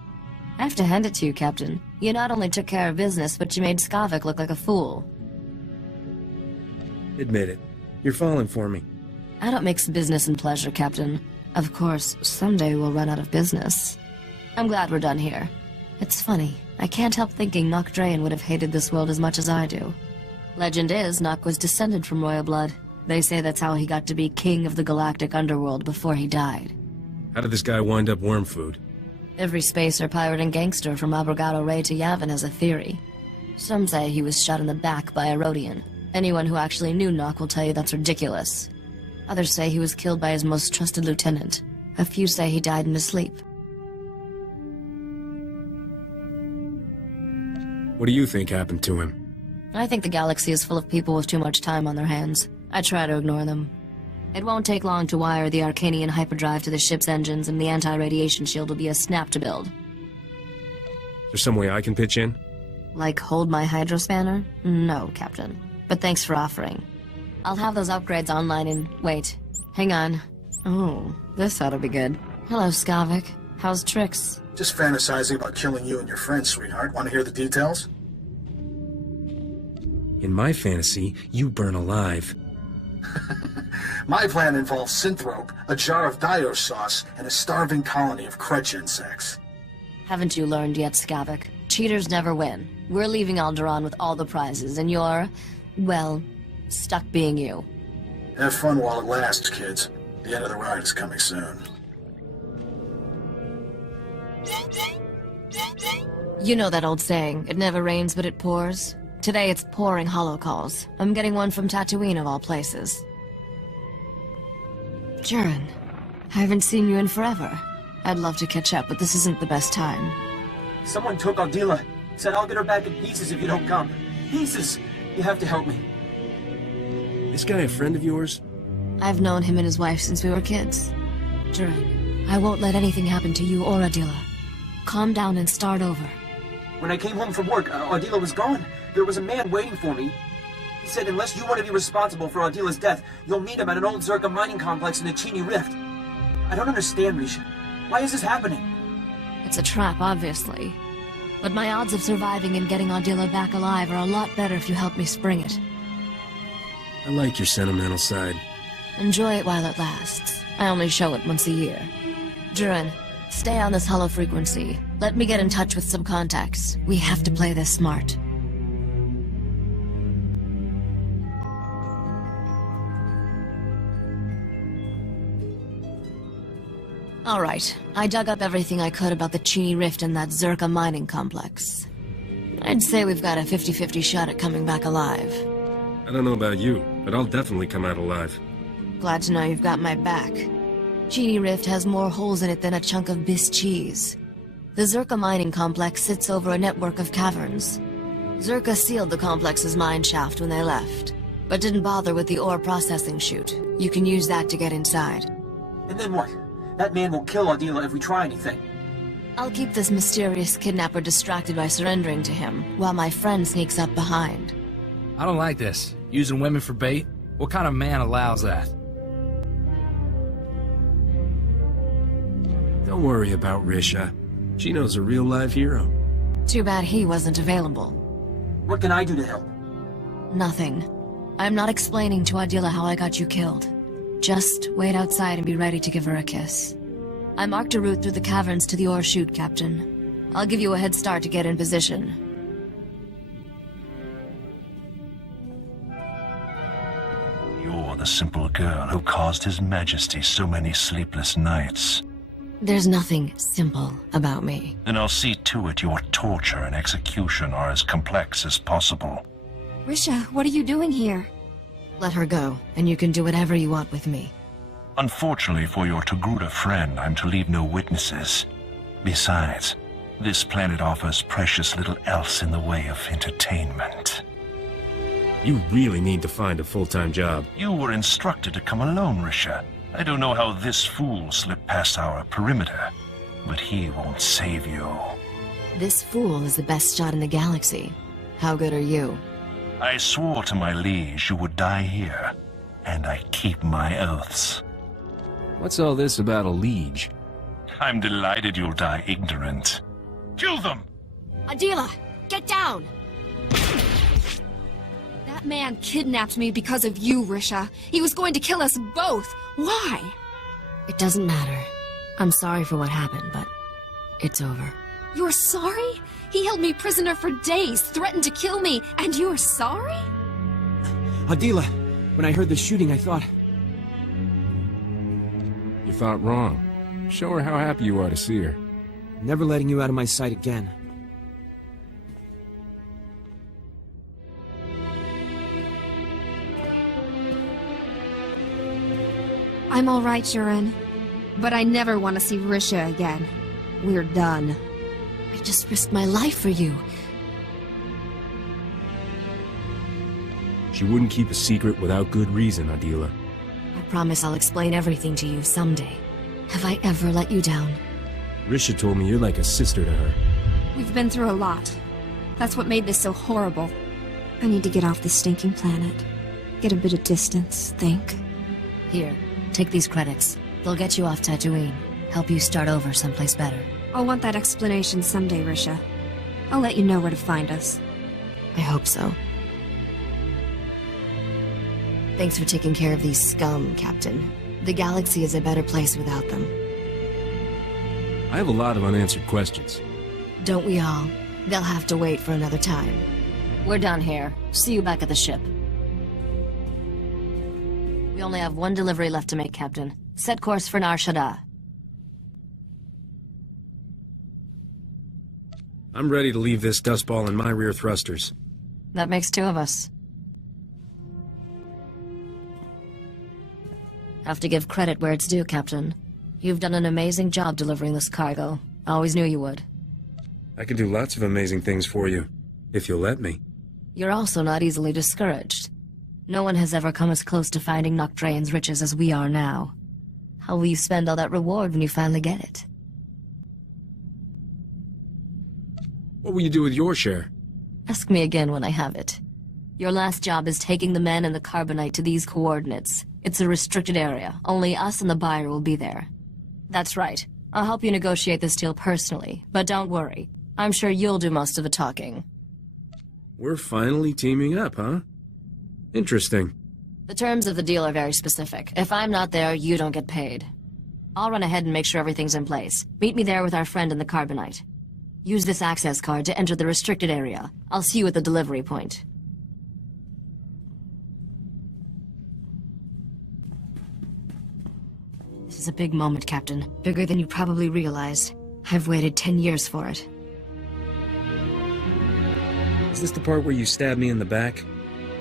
I have to hand it to you, Captain. You not only took care of business, but you made Skavik look like a fool. Admit it. You're falling for me. I don't mix business and pleasure, Captain. Of course, someday we'll run out of business. I'm glad we're done here. It's funny, I can't help thinking Nocdrayan would have hated this world as much as I do. Legend is, Nock was descended from royal blood. They say that's how he got to be king of the galactic underworld before he died. How did this guy wind up worm food? Every spacer, pirate, and gangster from Abrogado Ray to Yavin has a theory. Some say he was shot in the back by a Rhodian. Anyone who actually knew Nock will tell you that's ridiculous. Others say he was killed by his most trusted lieutenant. A few say he died in his sleep. What do you think happened to him? I think the galaxy is full of people with too much time on their hands. I try to ignore them. It won't take long to wire the Arcanian hyperdrive to the ship's engines, and the anti-radiation shield will be a snap to build. There's some way I can pitch in? Like hold my hydrospanner? No, Captain. But thanks for offering. I'll have those upgrades online in... Wait. Hang on. Oh, this ought to be good. Hello, Skavik. How's Trix? Just fantasizing about killing you and your friends, sweetheart. Want to hear the details? In my fantasy, you burn alive. My plan involves synthrope, a jar of Dio sauce, and a starving colony of Kretch insects. Haven't you learned yet, Skavik? Cheaters never win. We're leaving Alderaan with all the prizes, and you're... well, stuck being you. Have fun while it lasts, kids. The end of the ride is coming soon. You know that old saying, it never rains but it pours? Today it's pouring holocalls. I'm getting one from Tatooine of all places. Jaren, I haven't seen you in forever. I'd love to catch up, but this isn't the best time. Someone took Ardila. Said I'll get her back in pieces if you don't come. Pieces! You have to help me. This guy a friend of yours? I've known him and his wife since we were kids. Jaren, I won't let anything happen to you or Ardila. Calm down and start over. When I came home from work, Ardila was gone. There was a man waiting for me. He said unless you want to be responsible for Ardila's death, you'll meet him at an old Zerka mining complex in the Chini Rift. I don't understand, Risha. Why is this happening? It's a trap, obviously. But my odds of surviving and getting Ardila back alive are a lot better if you help me spring it. I like your sentimental side. Enjoy it while it lasts. I only show it once a year. Jaren, stay on this hollow frequency. Let me get in touch with some contacts. We have to play this smart. Alright, I dug up everything I could about the Chini Rift and that Zerka mining complex. I'd say we've got a 50-50 shot at coming back alive. I don't know about you, but I'll definitely come out alive. Glad to know you've got my back. Chini Rift has more holes in it than a chunk of Biss cheese. The Zerka mining complex sits over a network of caverns. Zerka sealed the complex's mine shaft when they left, but didn't bother with the ore processing chute. You can use that to get inside. And then what? That man will kill Ardila if we try anything. I'll keep this mysterious kidnapper distracted by surrendering to him, while my friend sneaks up behind. I don't like this. Using women for bait? What kind of man allows that? Don't worry about Risha. Gino's a real-life hero. Too bad he wasn't available. What can I do to help? Nothing. I'm not explaining to Adila how I got you killed. Just wait outside and be ready to give her a kiss. I marked a route through the caverns to the ore chute, Captain. I'll give you a head start to get in position. You're the simple girl who caused His Majesty so many sleepless nights. There's nothing simple about me. And I'll see to it your torture and execution are as complex as possible. Risha, what are you doing here? Let her go, and you can do whatever you want with me. Unfortunately for your Togruta friend, I'm to leave no witnesses. Besides, this planet offers precious little else in the way of entertainment. You really need to find a full-time job. You were instructed to come alone, Risha. I don't know how this fool slipped past our perimeter, but he won't save you. This fool is the best shot in the galaxy. How good are you? I swore to my liege you would die here, and I keep my oaths. What's all this about a liege? I'm delighted you'll die ignorant. Kill them! Adila, get down! That man kidnapped me because of you, Risha. He was going to kill us both. Why? It doesn't matter. I'm sorry for what happened, but it's over. You're sorry? He held me prisoner for days, threatened to kill me, and you're sorry? Adila, when I heard the shooting, I thought... You thought wrong. Show her how happy you are to see her. Never letting you out of my sight again. I'm all right, Shuren. But I never want to see Risha again. We're done. I just risked my life for you. She wouldn't keep a secret without good reason, Adila. I promise I'll explain everything to you someday. Have I ever let you down? Risha told me you're like a sister to her. We've been through a lot. That's what made this so horrible. I need to get off this stinking planet. Get a bit of distance, think. Here, take these credits. They'll get you off Tatooine. Help you start over someplace better. I'll want that explanation someday, Risha. I'll let you know where to find us. I hope so. Thanks for taking care of these scum, Captain. The galaxy is a better place without them. I have a lot of unanswered questions. Don't we all? They'll have to wait for another time. We're done here. See you back at the ship. We only have one delivery left to make, Captain. Set course for Nar Shaddaa. I'm ready to leave this dustball in my rear thrusters. That makes two of us. Have to give credit where it's due, Captain. You've done an amazing job delivering this cargo. I always knew you would. I can do lots of amazing things for you, if you'll let me. You're also not easily discouraged. No one has ever come as close to finding Nocdrayan's riches as we are now. How will you spend all that reward when you finally get it? What will you do with your share? Ask me again when I have it. Your last job is taking the men and the carbonite to these coordinates. It's a restricted area. Only us and the buyer will be there. That's right. I'll help you negotiate this deal personally, but don't worry. I'm sure you'll do most of the talking. We're finally teaming up, huh? Interesting. The terms of the deal are very specific. If I'm not there, you don't get paid. I'll run ahead and make sure everything's in place. Meet me there with our friend in the carbonite. Use this access card to enter the restricted area. I'll see you at the delivery point. This is a big moment, Captain. Bigger than you probably realized. I've waited 10 years for it. Is this the part where you stab me in the back?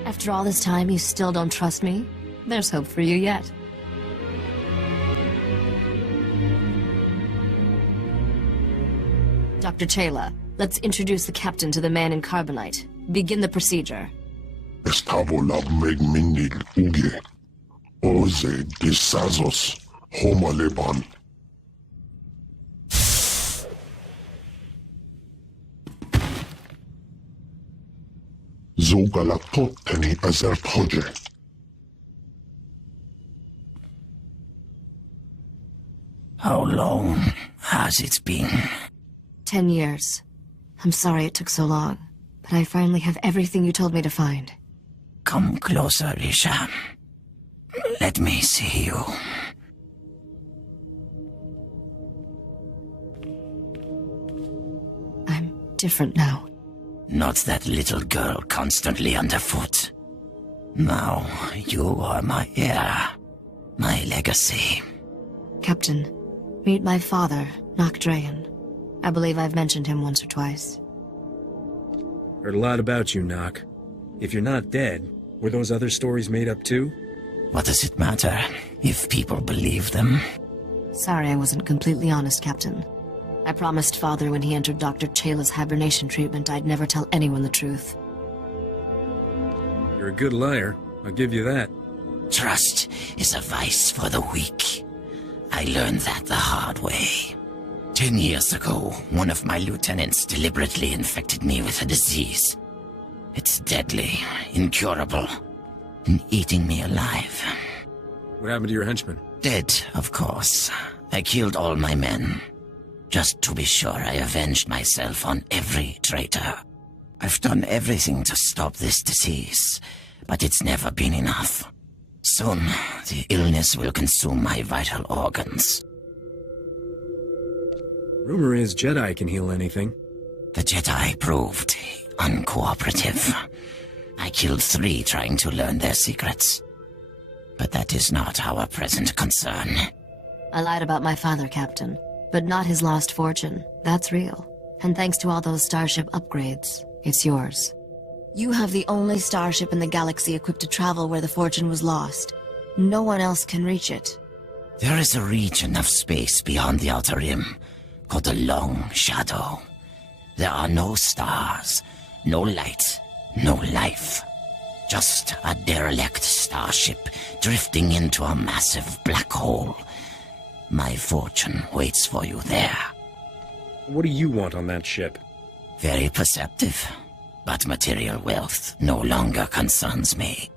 After all this time, you still don't trust me? There's hope for you yet. Dr. Taylor, let's introduce the captain to the man in carbonite. Begin the procedure. Estabola megmindig uge. Oze disazos. Homa leban. Zogalakotteni azertoje. How long has it been? 10 years. I'm sorry it took so long, but I finally have everything you told me to find. Come closer, Risha. Let me see you. I'm different now. Not that little girl constantly underfoot. Now, you are my heir, my legacy. Captain, meet my father, Nocdrayan. I believe I've mentioned him once or twice. Heard a lot about you, Nock. If you're not dead, were those other stories made up too? What does it matter if people believe them? Sorry I wasn't completely honest, Captain. I promised Father when he entered Dr. Chayla's hibernation treatment I'd never tell anyone the truth. You're a good liar, I'll give you that. Trust is a vice for the weak. I learned that the hard way. 10 years ago, one of my lieutenants deliberately infected me with a disease. It's deadly, incurable, and eating me alive. What happened to your henchman? Dead, of course. I killed all my men. Just to be sure I avenged myself on every traitor. I've done everything to stop this disease, but it's never been enough. Soon, the illness will consume my vital organs. Rumor is Jedi can heal anything. The Jedi proved uncooperative. I killed 3 trying to learn their secrets. But that is not our present concern. I lied about my father, Captain, but not his lost fortune. That's real. And thanks to all those starship upgrades, it's yours. You have the only starship in the galaxy equipped to travel where the fortune was lost. No one else can reach it. There is a region of space beyond the Outer Rim, called the Long Shadow. There are no stars, no light, no life. Just a derelict starship drifting into a massive black hole. My fortune waits for you there. What do you want on that ship? Very perceptive, but material wealth no longer concerns me.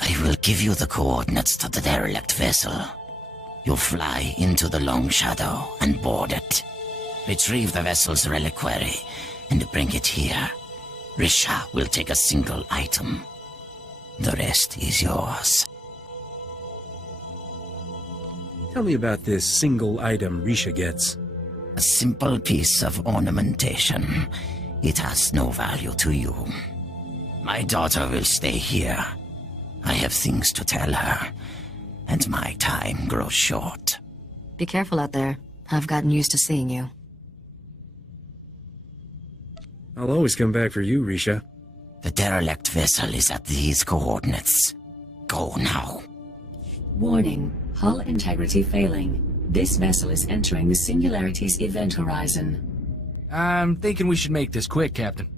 I will give you the coordinates to the derelict vessel. You'll fly into the Long Shadow and board it. Retrieve the vessel's reliquary and bring it here. Risha will take a single item. The rest is yours. Tell me about this single item Risha gets. A simple piece of ornamentation. It has no value to you. My daughter will stay here. I have things to tell her, and my time grows short. Be careful out there. I've gotten used to seeing you. I'll always come back for you, Risha. The derelict vessel is at these coordinates. Go now. Warning. Hull integrity failing. This vessel is entering the Singularity's event horizon. I'm thinking we should make this quick, Captain.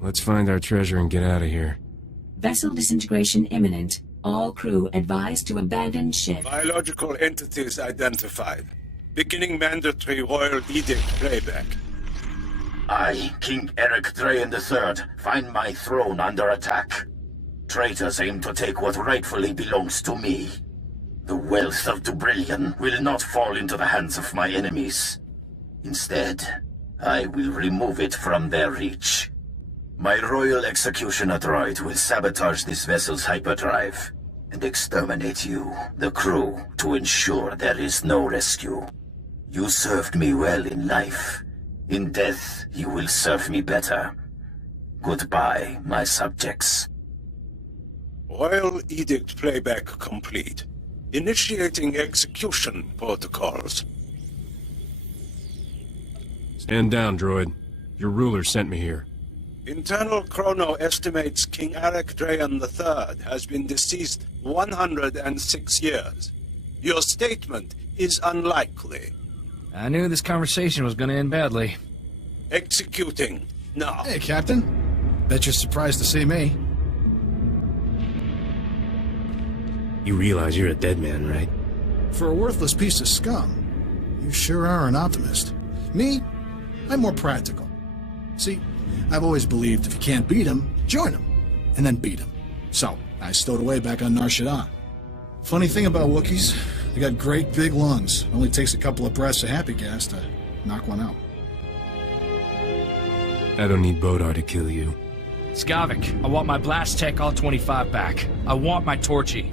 Let's find our treasure and get out of here. Vessel disintegration imminent. All crew advised to abandon ship. Biological entities identified. Beginning mandatory royal edict playback. I, King Eric Drayan III, find my throne under attack. Traitors aim to take what rightfully belongs to me. The wealth of Dubrillion will not fall into the hands of my enemies. Instead, I will remove it from their reach. My royal executioner droid will sabotage this vessel's hyperdrive and exterminate you, the crew, to ensure there is no rescue. You served me well in life. In death, you will serve me better. Goodbye, my subjects. Royal edict playback complete. Initiating execution protocols. Stand down, droid. Your ruler sent me here. Internal chrono estimates King Eric Drayan III has been deceased 106 years. Your statement is unlikely. I knew this conversation was going to end badly. Executing now. Hey, Captain. Bet you're surprised to see me. You realize you're a dead man, right? For a worthless piece of scum, you sure are an optimist. Me, I'm more practical. See, I've always believed if you can't beat him, join him, and then beat him. So, I stowed away back on Nar Shaddaa. Funny thing about Wookiees, they got great big lungs. It only takes a couple of breaths of happy gas to knock one out. I don't need Bodar to kill you. Skavik, I want my blast tech all-25 back. I want my Torchy.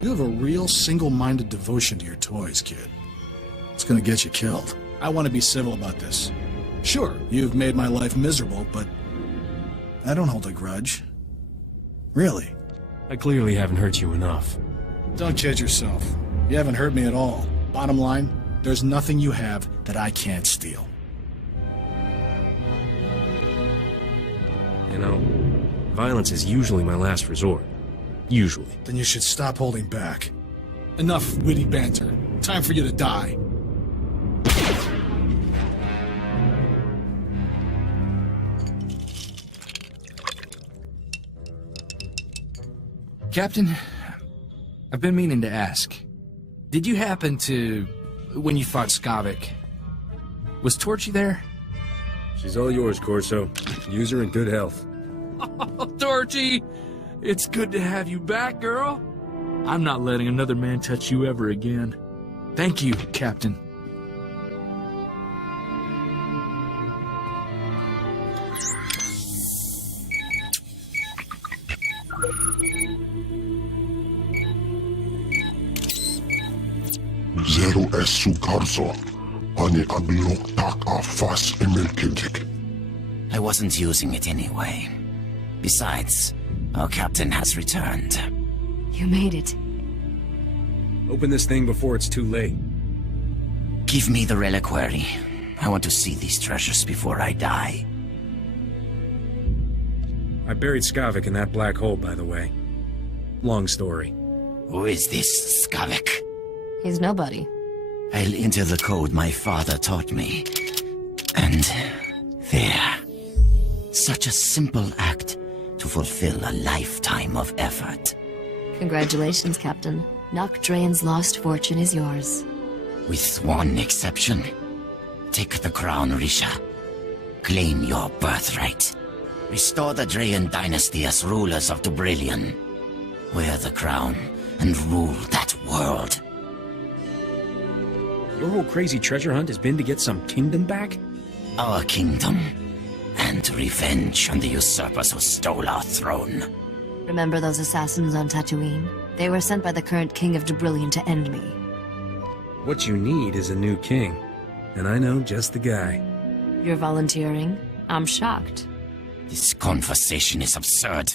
You have a real single-minded devotion to your toys, kid. It's gonna get you killed. I want to be civil about this. Sure, you've made my life miserable, but I don't hold a grudge. Really. I clearly haven't hurt you enough. Don't kid yourself. You haven't hurt me at all. Bottom line, there's nothing you have that I can't steal. You know, violence is usually my last resort. Usually. Then you should stop holding back. Enough witty banter. Time for you to die. Captain, I've been meaning to ask. Did you happen to... when you fought Skavik, was Torchy there? She's all yours, Corso. Use her in good health. Oh, Torchy! It's good to have you back, girl. I'm not letting another man touch you ever again. Thank you, Captain. Zero esu karzo. Ani aglok tak afas emelkintik. I wasn't using it anyway. Besides, our captain has returned. You made it. Open this thing before it's too late. Give me the reliquary. I want to see these treasures before I die. I buried Skavik in that black hole, by the way. Long story. Who is this Skavik? He's nobody. I'll enter the code my father taught me. And there. Such a simple act to fulfill a lifetime of effort. Congratulations, Captain. Nocdraen's lost fortune is yours. With one exception. Take the crown, Risha. Claim your birthright. Restore the Draen dynasty as rulers of Dubrillion. Wear the crown and rule that world. Your whole crazy treasure hunt has been to get some kingdom back? Our kingdom. And revenge on the usurpers who stole our throne. Remember those assassins on Tatooine? They were sent by the current king of Dubrillion to end me. What you need is a new king. And I know just the guy. You're volunteering? I'm shocked. This conversation is absurd.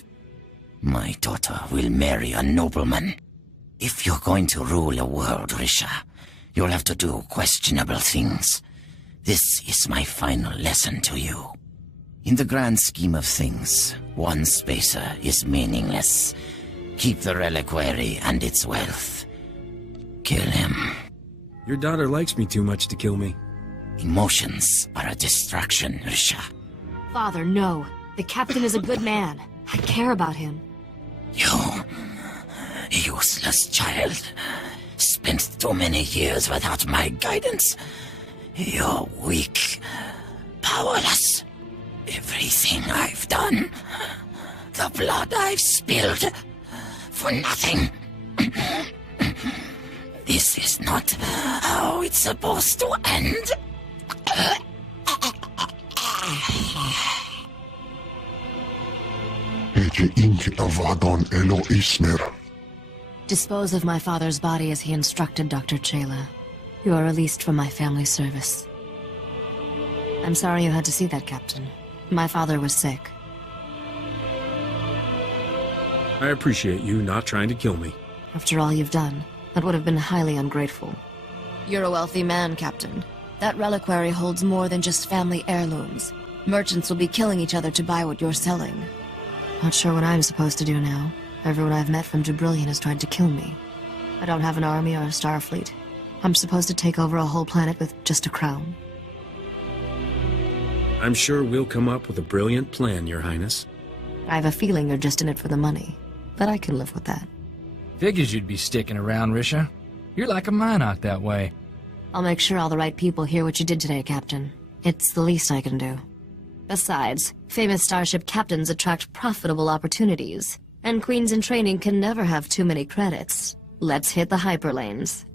My daughter will marry a nobleman. If you're going to rule a world, Risha, you'll have to do questionable things. This is my final lesson to you. In the grand scheme of things, one spacer is meaningless. Keep the reliquary and its wealth. Kill him. Your daughter likes me too much to kill me. Emotions are a distraction, Risha. Father, no. The captain is a good man. I care about him. You, useless child, spent too many years without my guidance. You're weak, powerless. Everything I've done, the blood I've spilled, for nothing. This is not how it's supposed to end. Dispose of my father's body as he instructed Dr. Chayla. You are released from my family service. I'm sorry you had to see that, Captain. My father was sick. I appreciate you not trying to kill me. After all you've done, that would have been highly ungrateful. You're a wealthy man, Captain. That reliquary holds more than just family heirlooms. Merchants will be killing each other to buy what you're selling. Not sure what I'm supposed to do now. Everyone I've met from Dubrillion has tried to kill me. I don't have an army or a star fleet. I'm supposed to take over a whole planet with just a crown. I'm sure we'll come up with a brilliant plan, Your Highness. I have a feeling you're just in it for the money, but I can live with that. Figures you'd be sticking around, Risha. You're like a Minoc that way. I'll make sure all the right people hear what you did today, Captain. It's the least I can do. Besides, famous starship captains attract profitable opportunities, and queens in training can never have too many credits. Let's hit the hyperlanes.